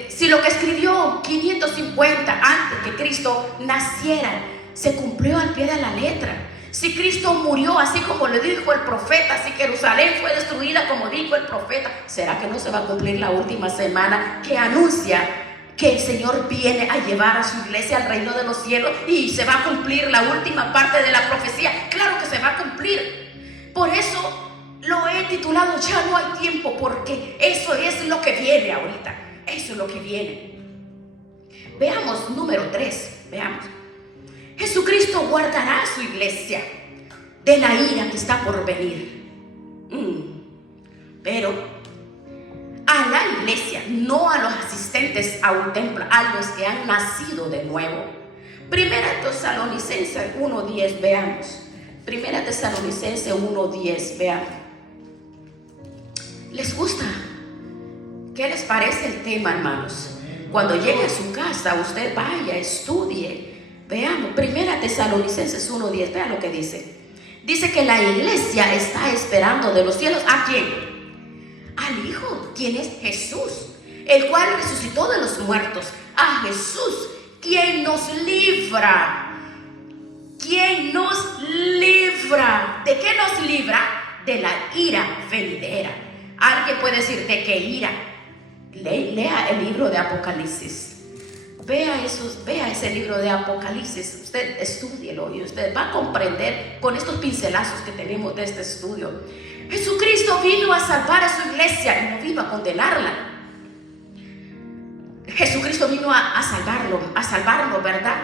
si lo que escribió 550 antes que Cristo naciera se cumplió al pie de la letra, si Cristo murió así como le dijo el profeta, si Jerusalén fue destruida como dijo el profeta, ¿será que no se va a cumplir la última semana que anuncia que el Señor viene a llevar a su iglesia al reino de los cielos y se va a cumplir la última parte de la profecía? Claro que se va a cumplir. Por eso lo he titulado Ya no hay tiempo, porque eso es lo que viene ahorita. Eso es lo que viene. Veamos número 3. Veamos. Jesucristo guardará a su iglesia de la ira que está por venir. Pero a la iglesia, no a los asistentes a un templo, a los que han nacido de nuevo. Primera Tesalonicenses 1:10, veamos. Primera Tesalonicenses 1:10, veamos. ¿Les gusta? ¿Qué les parece el tema, hermanos? Cuando llegue a su casa, usted vaya, estudie. Veamos, Primera Tesalonicenses 1:10, vean lo que dice. Dice que la iglesia está esperando de los cielos, ¿a quién? Al Hijo, quien es Jesús. el cual resucitó de los muertos, a Jesús, quien nos libra. ¿Quién nos libra? ¿De qué nos libra? De la ira venidera. Alguien puede decir, ¿de qué ira? Lea el libro de Apocalipsis. Vea ese libro de Apocalipsis. Usted estúdielo y usted va a comprender con estos pincelazos que tenemos de este estudio. Jesucristo vino a salvar a su iglesia y no vino a condenarla. Jesucristo vino a salvarlo, ¿verdad?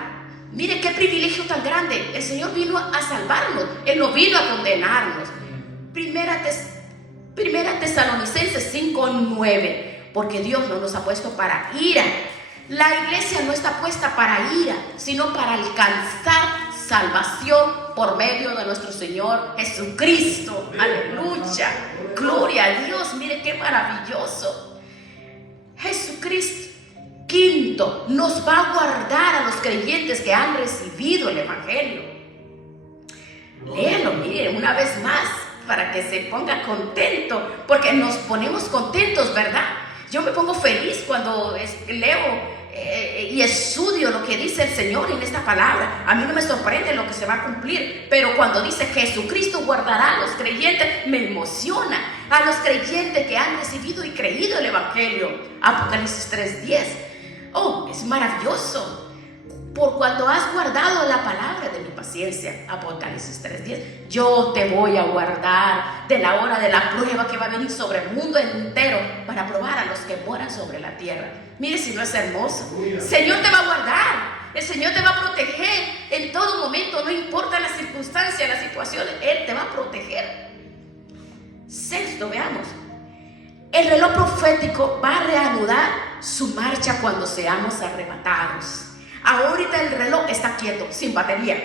Mire qué privilegio tan grande. El Señor vino a salvarnos. Él no vino a condenarnos. Primera Tesalonicenses 5:9. Porque Dios no nos ha puesto para ira. La iglesia no está puesta para ira, sino para alcanzar salvación por medio de nuestro Señor Jesucristo. Aleluya. Gloria a Dios. Mire qué maravilloso. Jesucristo. Quinto, nos va a guardar a los creyentes que han recibido el Evangelio. Léalo, miren, una vez más, para que se ponga contento, porque nos ponemos contentos, ¿verdad? Yo me pongo feliz cuando leo y estudio lo que dice el Señor en esta palabra. A mí no me sorprende lo que se va a cumplir, pero cuando dice Jesucristo guardará a los creyentes, me emociona. A los creyentes que han recibido y creído el Evangelio. Apocalipsis 3:10. Oh, es maravilloso. Por cuando has guardado la palabra de mi paciencia. Apocalipsis 3:10. Yo te voy a guardar de la hora de la prueba que va a venir sobre el mundo entero para probar a los que moran sobre la tierra. Mire si no es hermoso. El Señor te va a guardar. El Señor te va a proteger en todo momento. No importa las circunstancias, las situaciones. Él te va a proteger. Sexto, veamos. El reloj profético va a reanudar su marcha cuando seamos arrebatados. Ahorita el reloj está quieto, sin batería.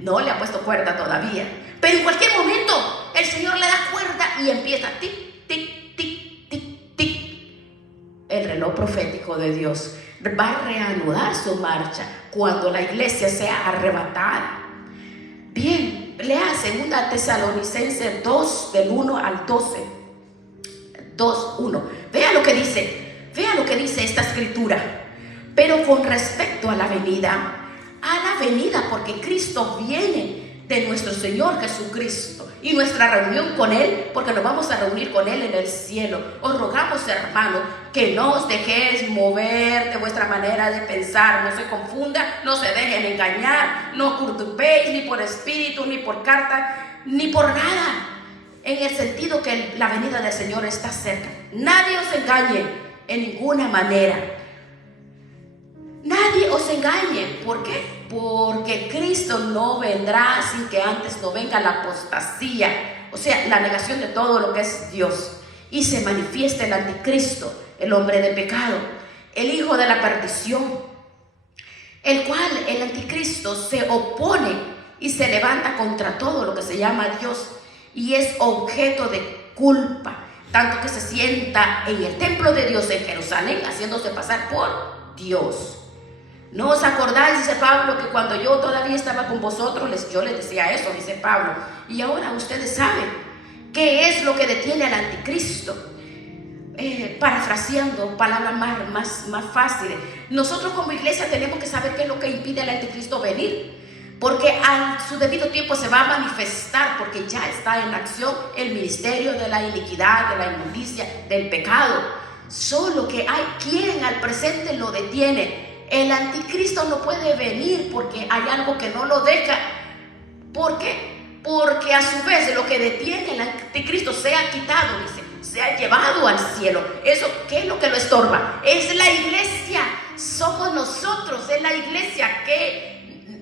No le ha puesto cuerda todavía. Pero en cualquier momento el Señor le da cuerda y empieza tic, tic, tic, tic, tic. El reloj profético de Dios va a reanudar su marcha cuando la iglesia sea arrebatada. Bien, lea 2 Tesalonicenses 2, del 1 al 12. 2:1. Vea lo que dice esta escritura. Pero con respecto a la venida, porque Cristo viene de nuestro Señor Jesucristo y nuestra reunión con Él, porque nos vamos a reunir con Él en el cielo. Os rogamos, hermanos, que no os dejéis mover de vuestra manera de pensar, no se confunda, no se dejen engañar, no curtupéis ni por espíritu, ni por carta, ni por nada. En el sentido que la venida del Señor está cerca. Nadie os engañe en ninguna manera. Nadie os engañe. ¿Por qué? Porque Cristo no vendrá sin que antes no venga la apostasía. O sea, la negación de todo lo que es Dios. Y se manifiesta el anticristo, el hombre de pecado, el hijo de la perdición. El cual, el anticristo, se opone y se levanta contra todo lo que se llama Dios. Y es objeto de culpa, tanto que se sienta en el templo de Dios en Jerusalén, haciéndose pasar por Dios. ¿No os acordáis, dice Pablo, que cuando yo todavía estaba con vosotros, yo les decía eso, dice Pablo? Y ahora ustedes saben qué es lo que detiene al anticristo. Parafraseando palabras más fáciles, nosotros como iglesia tenemos que saber qué es lo que impide al anticristo venir. Porque a su debido tiempo se va a manifestar, porque ya está en acción el ministerio de la iniquidad, de la inmundicia, del pecado. Solo que hay quien al presente lo detiene. El anticristo no puede venir porque hay algo que no lo deja. ¿Por qué? Porque a su vez lo que detiene el anticristo se ha quitado, dice, se ha llevado al cielo. ¿Eso qué es lo que lo estorba? Es la iglesia. Somos nosotros, es la iglesia que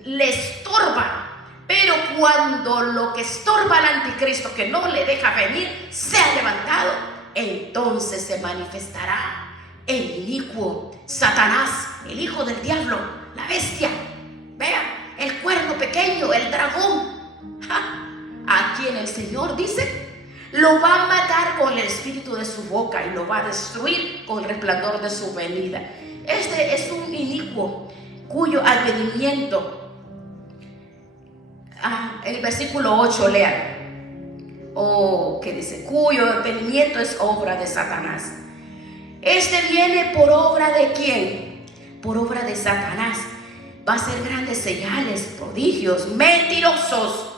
le estorba. Pero cuando lo que estorba al anticristo, que no le deja venir, se ha levantado, entonces se manifestará el inicuo Satanás, el hijo del diablo, la bestia. Vean, el cuerno pequeño, el dragón, a quien el Señor dice, lo va a matar con el espíritu de su boca y lo va a destruir con el resplandor de su venida. Este es un inicuo cuyo advenimiento, el versículo 8, lean, que dice, cuyo advenimiento es obra de Satanás, Este viene por obra de ¿quién? Por obra de Satanás. Va a hacer grandes señales, prodigios, mentirosos.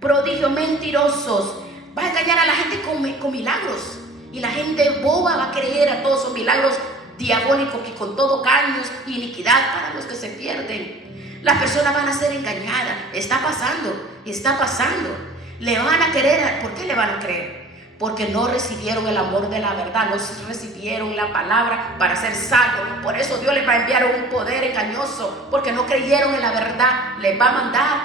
Prodigios mentirosos. Va a engañar a la gente con milagros. Y la gente boba va a creer a todos esos milagros diabólicos que con todo caños y iniquidad para los que se pierden. Las personas van a ser engañadas. Está pasando. Le van a creer. ¿Por qué le van a creer? Porque no recibieron el amor de la verdad, no recibieron la palabra para ser salvos. Por eso Dios les va a enviar un poder engañoso, porque no creyeron en la verdad. Les va a mandar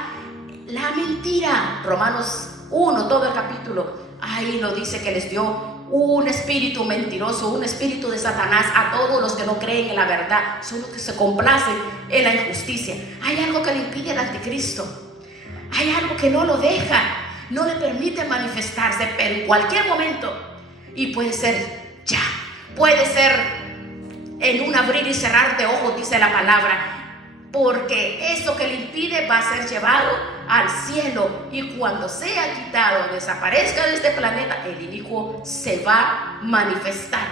la mentira. Romanos 1, todo el capítulo, ahí lo dice que les dio un espíritu mentiroso, un espíritu de Satanás a todos los que no creen en la verdad, son los que se complacen en la injusticia. Hay algo que le impide al anticristo, hay algo que no lo deja, no le permite manifestarse, pero en cualquier momento, y puede ser ya, puede ser en un abrir y cerrar de ojos, dice la palabra, porque eso que le impide va a ser llevado al cielo, y cuando sea quitado, desaparezca de este planeta, el inicuo se va a manifestar.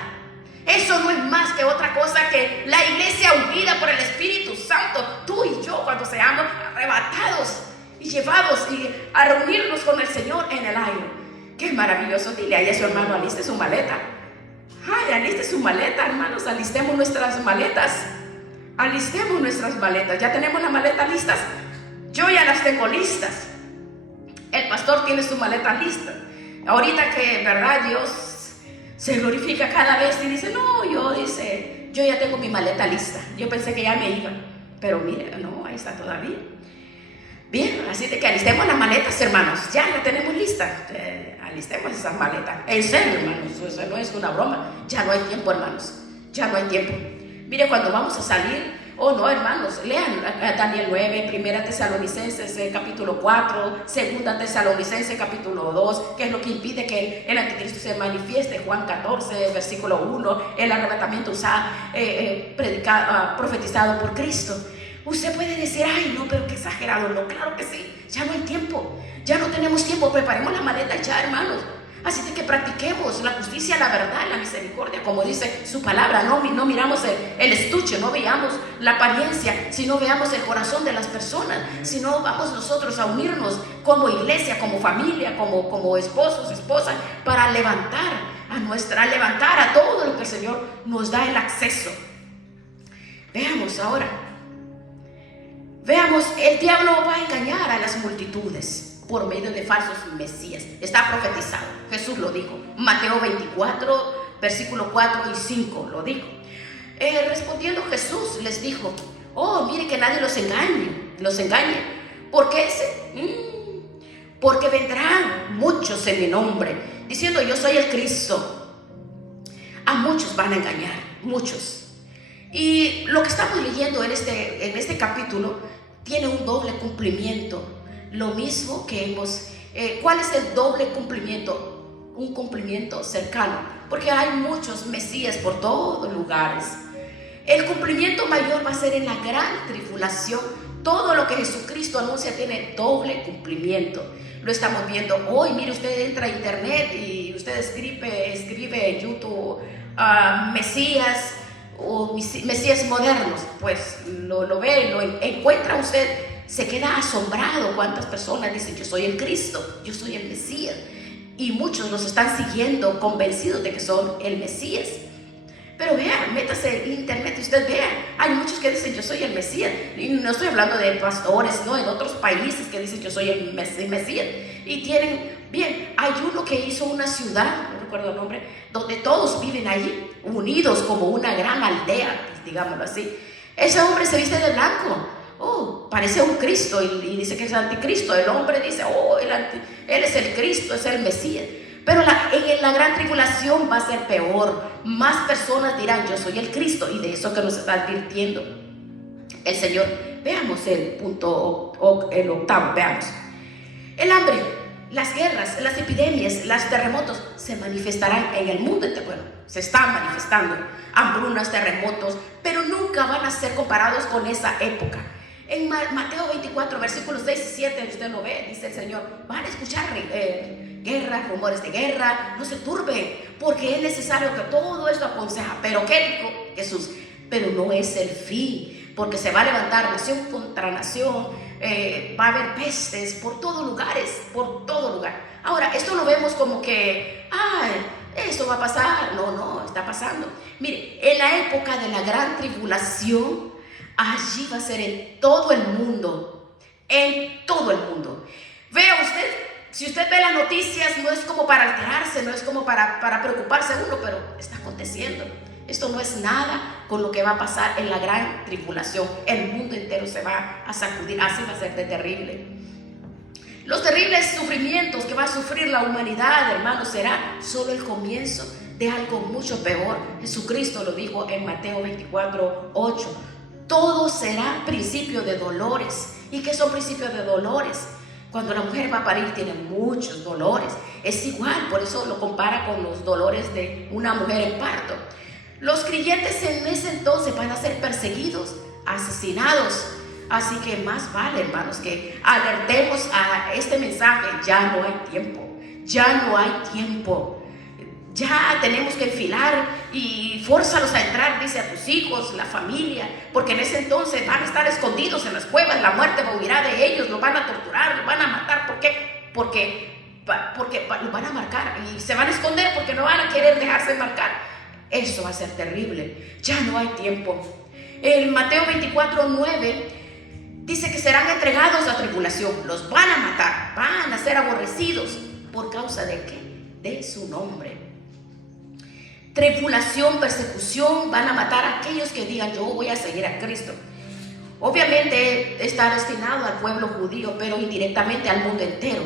Eso no es más que otra cosa que la iglesia ungida por el Espíritu Santo, tú y yo, cuando seamos arrebatados y llevados a reunirnos con el Señor en el aire. Qué maravilloso. Dile ahí a su hermano, aliste su maleta. Ay, aliste su maleta, hermanos. Alistemos nuestras maletas. Alistemos nuestras maletas. Ya tenemos las maletas listas. Yo ya las tengo listas. El pastor tiene su maleta lista. Ahorita que, verdad, Dios se glorifica cada vez y dice, no, yo ya tengo mi maleta lista. Yo pensé que ya me iba, pero mire, no, ahí está todavía. Bien, así de que alistemos las maletas, hermanos. Ya la tenemos lista. Alistemos esas maletas. En serio, hermanos, eso no es una broma. Ya no hay tiempo, hermanos. Ya no hay tiempo. Mire, cuando vamos a salir, no, hermanos, lean Daniel 9, Primera Tesalonicenses capítulo 4, Segunda Tesalonicenses capítulo 2, que es lo que impide que el anticristo se manifieste. Juan 14, versículo 1, el arrebatamiento profetizado por Cristo. Usted puede decir, ay, no, pero qué exagerado. No, claro que sí, ya no hay tiempo, ya no tenemos tiempo. Preparemos la maleta ya, hermanos. Así de que practiquemos la justicia, la verdad, la misericordia, como dice su palabra. No miramos el estuche, no veamos la apariencia, sino veamos el corazón de las personas. Si no, vamos nosotros a unirnos como iglesia, como familia, como esposos, esposas, para levantar a todo lo que el Señor nos da el acceso. Veamos ahora. Veamos, el diablo va a engañar a las multitudes por medio de falsos mesías. Está profetizado, Jesús lo dijo. Mateo 24, versículo 4 y 5 lo dijo. Respondiendo Jesús les dijo, mire que nadie los engañe. ¿Por qué porque vendrán muchos en mi nombre, diciendo yo soy el Cristo. A muchos van a engañar, muchos. Y lo que estamos leyendo en este capítulo tiene un doble cumplimiento. Lo mismo que ¿cuál es el doble cumplimiento? Un cumplimiento cercano, porque hay muchos mesías por todos lugares. El cumplimiento mayor va a ser en la gran tribulación. Todo lo que Jesucristo anuncia tiene doble cumplimiento. Lo estamos viendo hoy. Mire, usted entra a internet y usted escribe en YouTube Mesías o Mesías modernos, pues lo ve, lo encuentra usted, se queda asombrado. Cuántas personas dicen yo soy el Cristo, yo soy el Mesías, y muchos los están siguiendo convencidos de que son el Mesías. Pero vea, métase en internet y usted vea, hay muchos que dicen yo soy el Mesías, y no estoy hablando de pastores, no, en otros países que dicen yo soy el Mesías, y tienen, bien, hay uno que hizo una ciudad, no recuerdo el nombre, donde todos viven allí, unidos como una gran aldea, digámoslo así. Ese hombre se viste de blanco, parece un Cristo, y dice que es el anticristo. El hombre dice, él es el Cristo, es el Mesías. Pero en la gran tribulación va a ser peor. Más personas dirán yo soy el Cristo, y de eso que nos está advirtiendo el Señor. Veamos el punto, el octavo, veamos. El hambre, las guerras, las epidemias, los terremotos se manifestarán en el mundo entero. Bueno, se están manifestando hambrunas, terremotos, pero nunca van a ser comparados con esa época. En Mateo 24, versículos 6 y 7, usted lo ve, dice el Señor, van a escuchar guerra, rumores de guerra. No se turben, porque es necesario que todo esto aconseja. Pero ¿qué dijo Jesús? Pero no es el fin, porque se va a levantar nación contra nación, va a haber pestes por todos lugares, por todo lugar. Ahora, esto lo vemos como que, esto va a pasar. No, está pasando. Mire, en la época de la gran tribulación, allí va a ser en todo el mundo, en todo el mundo. Vea usted, si usted ve las noticias, no es como para alterarse, no es como para preocuparse uno, pero está aconteciendo. Esto no es nada con lo que va a pasar en la gran tribulación. El mundo entero se va a sacudir, así va a ser de terrible. Los terribles sufrimientos que va a sufrir la humanidad, hermanos, será solo el comienzo de algo mucho peor. Jesucristo lo dijo en Mateo 24:8. Todo será principio de dolores. ¿Y qué son principios de dolores? Cuando la mujer va a parir tiene muchos dolores. Es igual, por eso lo compara con los dolores de una mujer en parto. Los creyentes en ese entonces van a ser perseguidos, asesinados. Así que más vale, hermanos, que alertemos a este mensaje. Ya no hay tiempo, ya no hay tiempo. Ya tenemos que enfilar y fórzalos a entrar, dice, a tus hijos, la familia, porque en ese entonces van a estar escondidos en las cuevas. La muerte huirá de ellos, los van a torturar, los van a matar. ¿Por qué? Porque los van a marcar y se van a esconder porque no van a querer dejarse marcar. Eso va a ser terrible. Ya no hay tiempo. En Mateo 24:9 dice que serán entregados a tribulación, los van a matar, van a ser aborrecidos. ¿Por causa de qué? De su nombre. Tribulación, persecución, van a matar a aquellos que digan yo voy a seguir a Cristo. Obviamente está destinado al pueblo judío, pero indirectamente al mundo entero.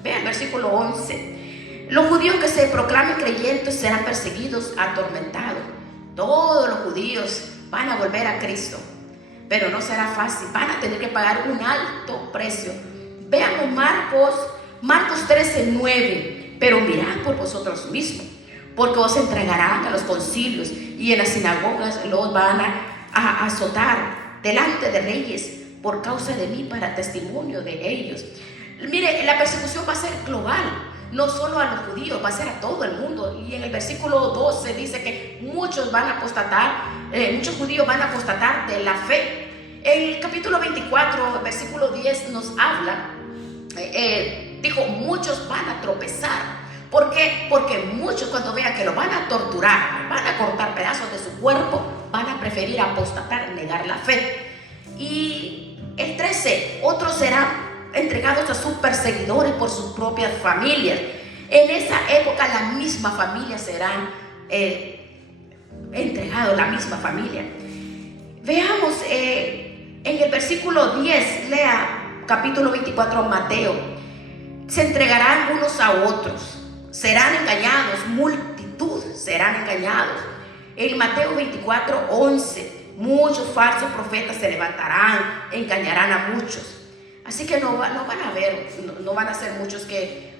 Vean el versículo 11. Los judíos que se proclamen creyentes serán perseguidos, atormentados. Todos los judíos van a volver a Cristo, pero no será fácil. Van a tener que pagar un alto precio. Veamos Marcos 13:9. Pero mirad por vosotros mismos, porque os entregarán a los concilios y en las sinagogas los van a azotar delante de reyes por causa de mí, para testimonio de ellos. Mire, la persecución va a ser global. No solo a los judíos, va a ser a todo el mundo. Y en el versículo 12 dice que muchos van a apostatar, muchos judíos van a apostatar de la fe. En el capítulo 24, versículo 10 nos habla, dijo, muchos van a tropezar. ¿Por qué? Porque muchos, cuando vean que lo van a torturar, van a cortar pedazos de su cuerpo, van a preferir apostatar, negar la fe. Y el 13, otros serán entregados a sus perseguidores por sus propias familias. En esa época la misma familia serán entregados, la misma familia. Veamos en el versículo 10, lea capítulo 24 Mateo. Se entregarán unos a otros, serán engañados, multitud serán engañados. En Mateo 24:11, muchos falsos profetas se levantarán, engañarán a muchos. Así que no van a haber, no van a ser muchos que,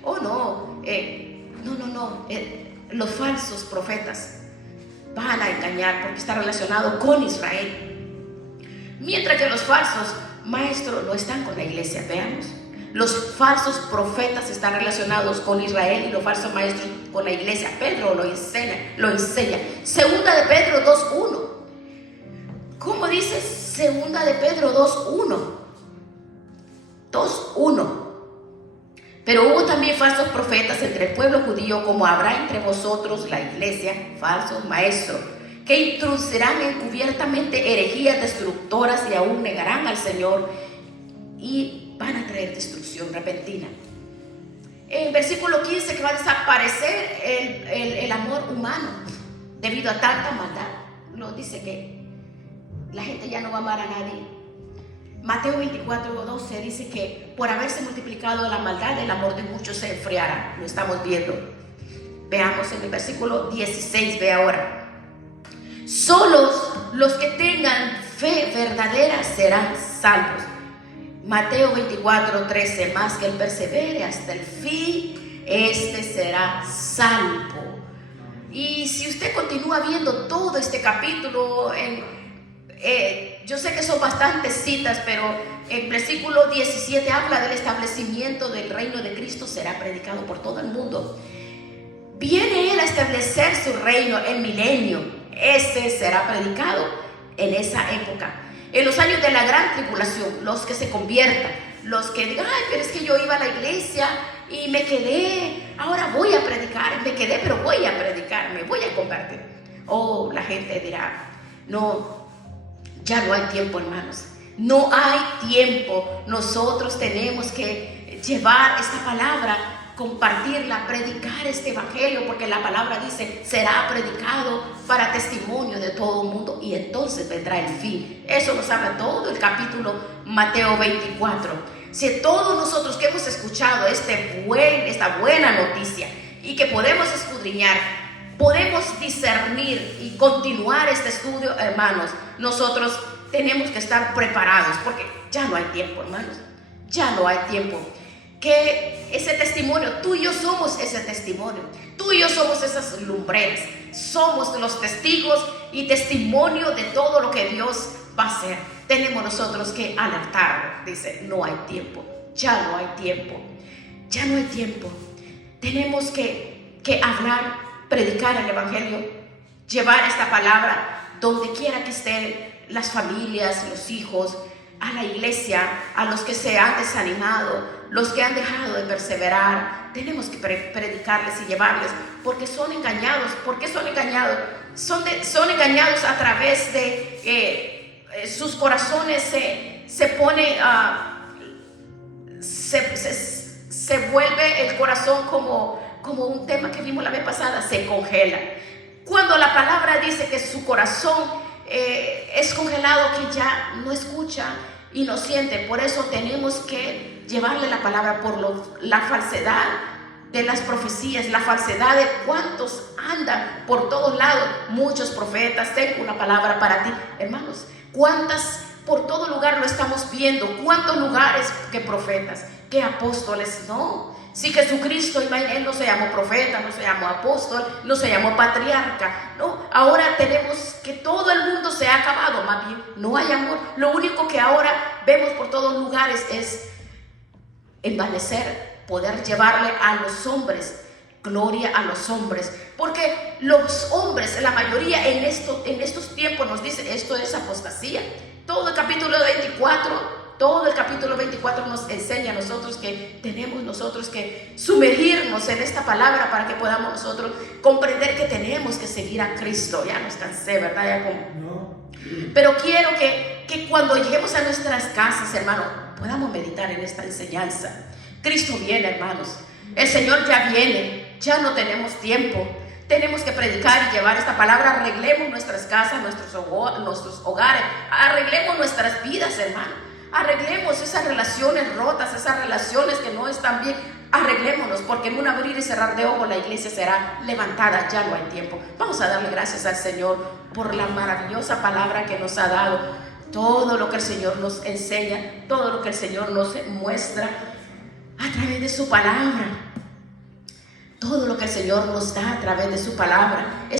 los falsos profetas van a engañar porque está relacionado con Israel. Mientras que los falsos maestros no están con la iglesia, veamos. Los falsos profetas están relacionados con Israel y los falsos maestros con la iglesia. Pedro lo enseña. Segunda de Pedro 2:1. ¿Cómo dice Segunda de Pedro 2:1? 2:1. Pero hubo también falsos profetas entre el pueblo judío, como habrá entre vosotros, la iglesia, falsos maestros, que introducirán encubiertamente herejías destructoras y aún negarán al Señor y van a traer destrucción repentina. En versículo 15, que va a desaparecer el amor humano debido a tanta maldad. No dice que la gente ya no va a amar a nadie. Mateo 24:12 dice que por haberse multiplicado la maldad, el amor de muchos se enfriará. Lo estamos viendo. Veamos en el versículo 16, ve ahora. Solos los que tengan fe verdadera serán salvos. Mateo 24:13, más que él persevere hasta el fin, este será salvo. Y si usted continúa viendo todo este capítulo, yo sé que son bastantes citas, pero el versículo 17 habla del establecimiento del reino de Cristo, será predicado por todo el mundo. Viene Él a establecer su reino, el milenio. Este será predicado en esa época. En los años de la gran tribulación, los que se conviertan, los que digan, ay, pero es que yo iba a la iglesia y me quedé, ahora voy a predicar, me quedé, pero voy a predicar, me voy a convertir. Oh, la gente dirá, no, ya no hay tiempo, hermanos. No hay tiempo. Nosotros tenemos que llevar esta palabra, compartirla, predicar este evangelio, porque la palabra dice, será predicado para testimonio de todo el mundo y entonces vendrá el fin. Eso nos habla todo el capítulo Mateo 24. Si todos nosotros que hemos escuchado esta buena noticia y que podemos escudriñar, podemos discernir y continuar este estudio, hermanos, nosotros tenemos que estar preparados, porque ya no hay tiempo, hermanos, ya no hay tiempo. Que ese testimonio, tú y yo somos ese testimonio, tú y yo somos esas lumbreras, somos los testigos y testimonio de todo lo que Dios va a hacer. Tenemos nosotros que alertarnos, dice, no hay tiempo, ya no hay tiempo, ya no hay tiempo. Tenemos que hablar, predicar el evangelio, llevar esta palabra donde quiera que estén las familias, los hijos, a la iglesia, a los que se han desanimado, los que han dejado de perseverar. Tenemos que predicarles y llevarles, porque son engañados. ¿Por qué son engañados? Son engañados a través de sus corazones se pone, se vuelve el corazón como un tema que vimos la vez pasada, se congela. Cuando la palabra dice que su corazón es congelado, que ya no escucha y no siente. Por eso tenemos que llevarle la palabra por la falsedad de las profecías, la falsedad de cuántos andan por todos lados. Muchos profetas, tengo una palabra para ti, hermanos. ¿Cuántas por todo lugar lo estamos viendo? ¿Cuántos lugares que profetas, que apóstoles? No. Si Jesucristo, Él no se llamó profeta, no se llamó apóstol, no se llamó patriarca, no. Ahora tenemos que todo el mundo se ha acabado, más bien no hay amor. Lo único que ahora vemos por todos lugares es envanecer, poder llevarle a los hombres, gloria a los hombres, porque los hombres, la mayoría en estos tiempos nos dice, esto es apostasía. Todo el capítulo 24 nos enseña a nosotros que tenemos nosotros que sumergirnos en esta palabra para que podamos nosotros comprender que tenemos que seguir a Cristo. Ya nos cansé, ¿verdad? No. Pero quiero que cuando lleguemos a nuestras casas, hermanos, podamos meditar en esta enseñanza. Cristo viene, hermanos. El Señor ya viene. Ya no tenemos tiempo. Tenemos que predicar y llevar esta palabra. Arreglemos nuestras casas, nuestros hogares. Arreglemos nuestras vidas, hermanos. Arreglemos esas relaciones rotas, esas relaciones que no están bien. Arreglémonos, porque en un abrir y cerrar de ojos la iglesia será levantada. Ya no hay tiempo. Vamos a darle gracias al Señor por la maravillosa palabra que nos ha dado. Todo lo que el Señor nos enseña, todo lo que el Señor nos muestra a través de su palabra. Todo lo que el Señor nos da a través de su palabra.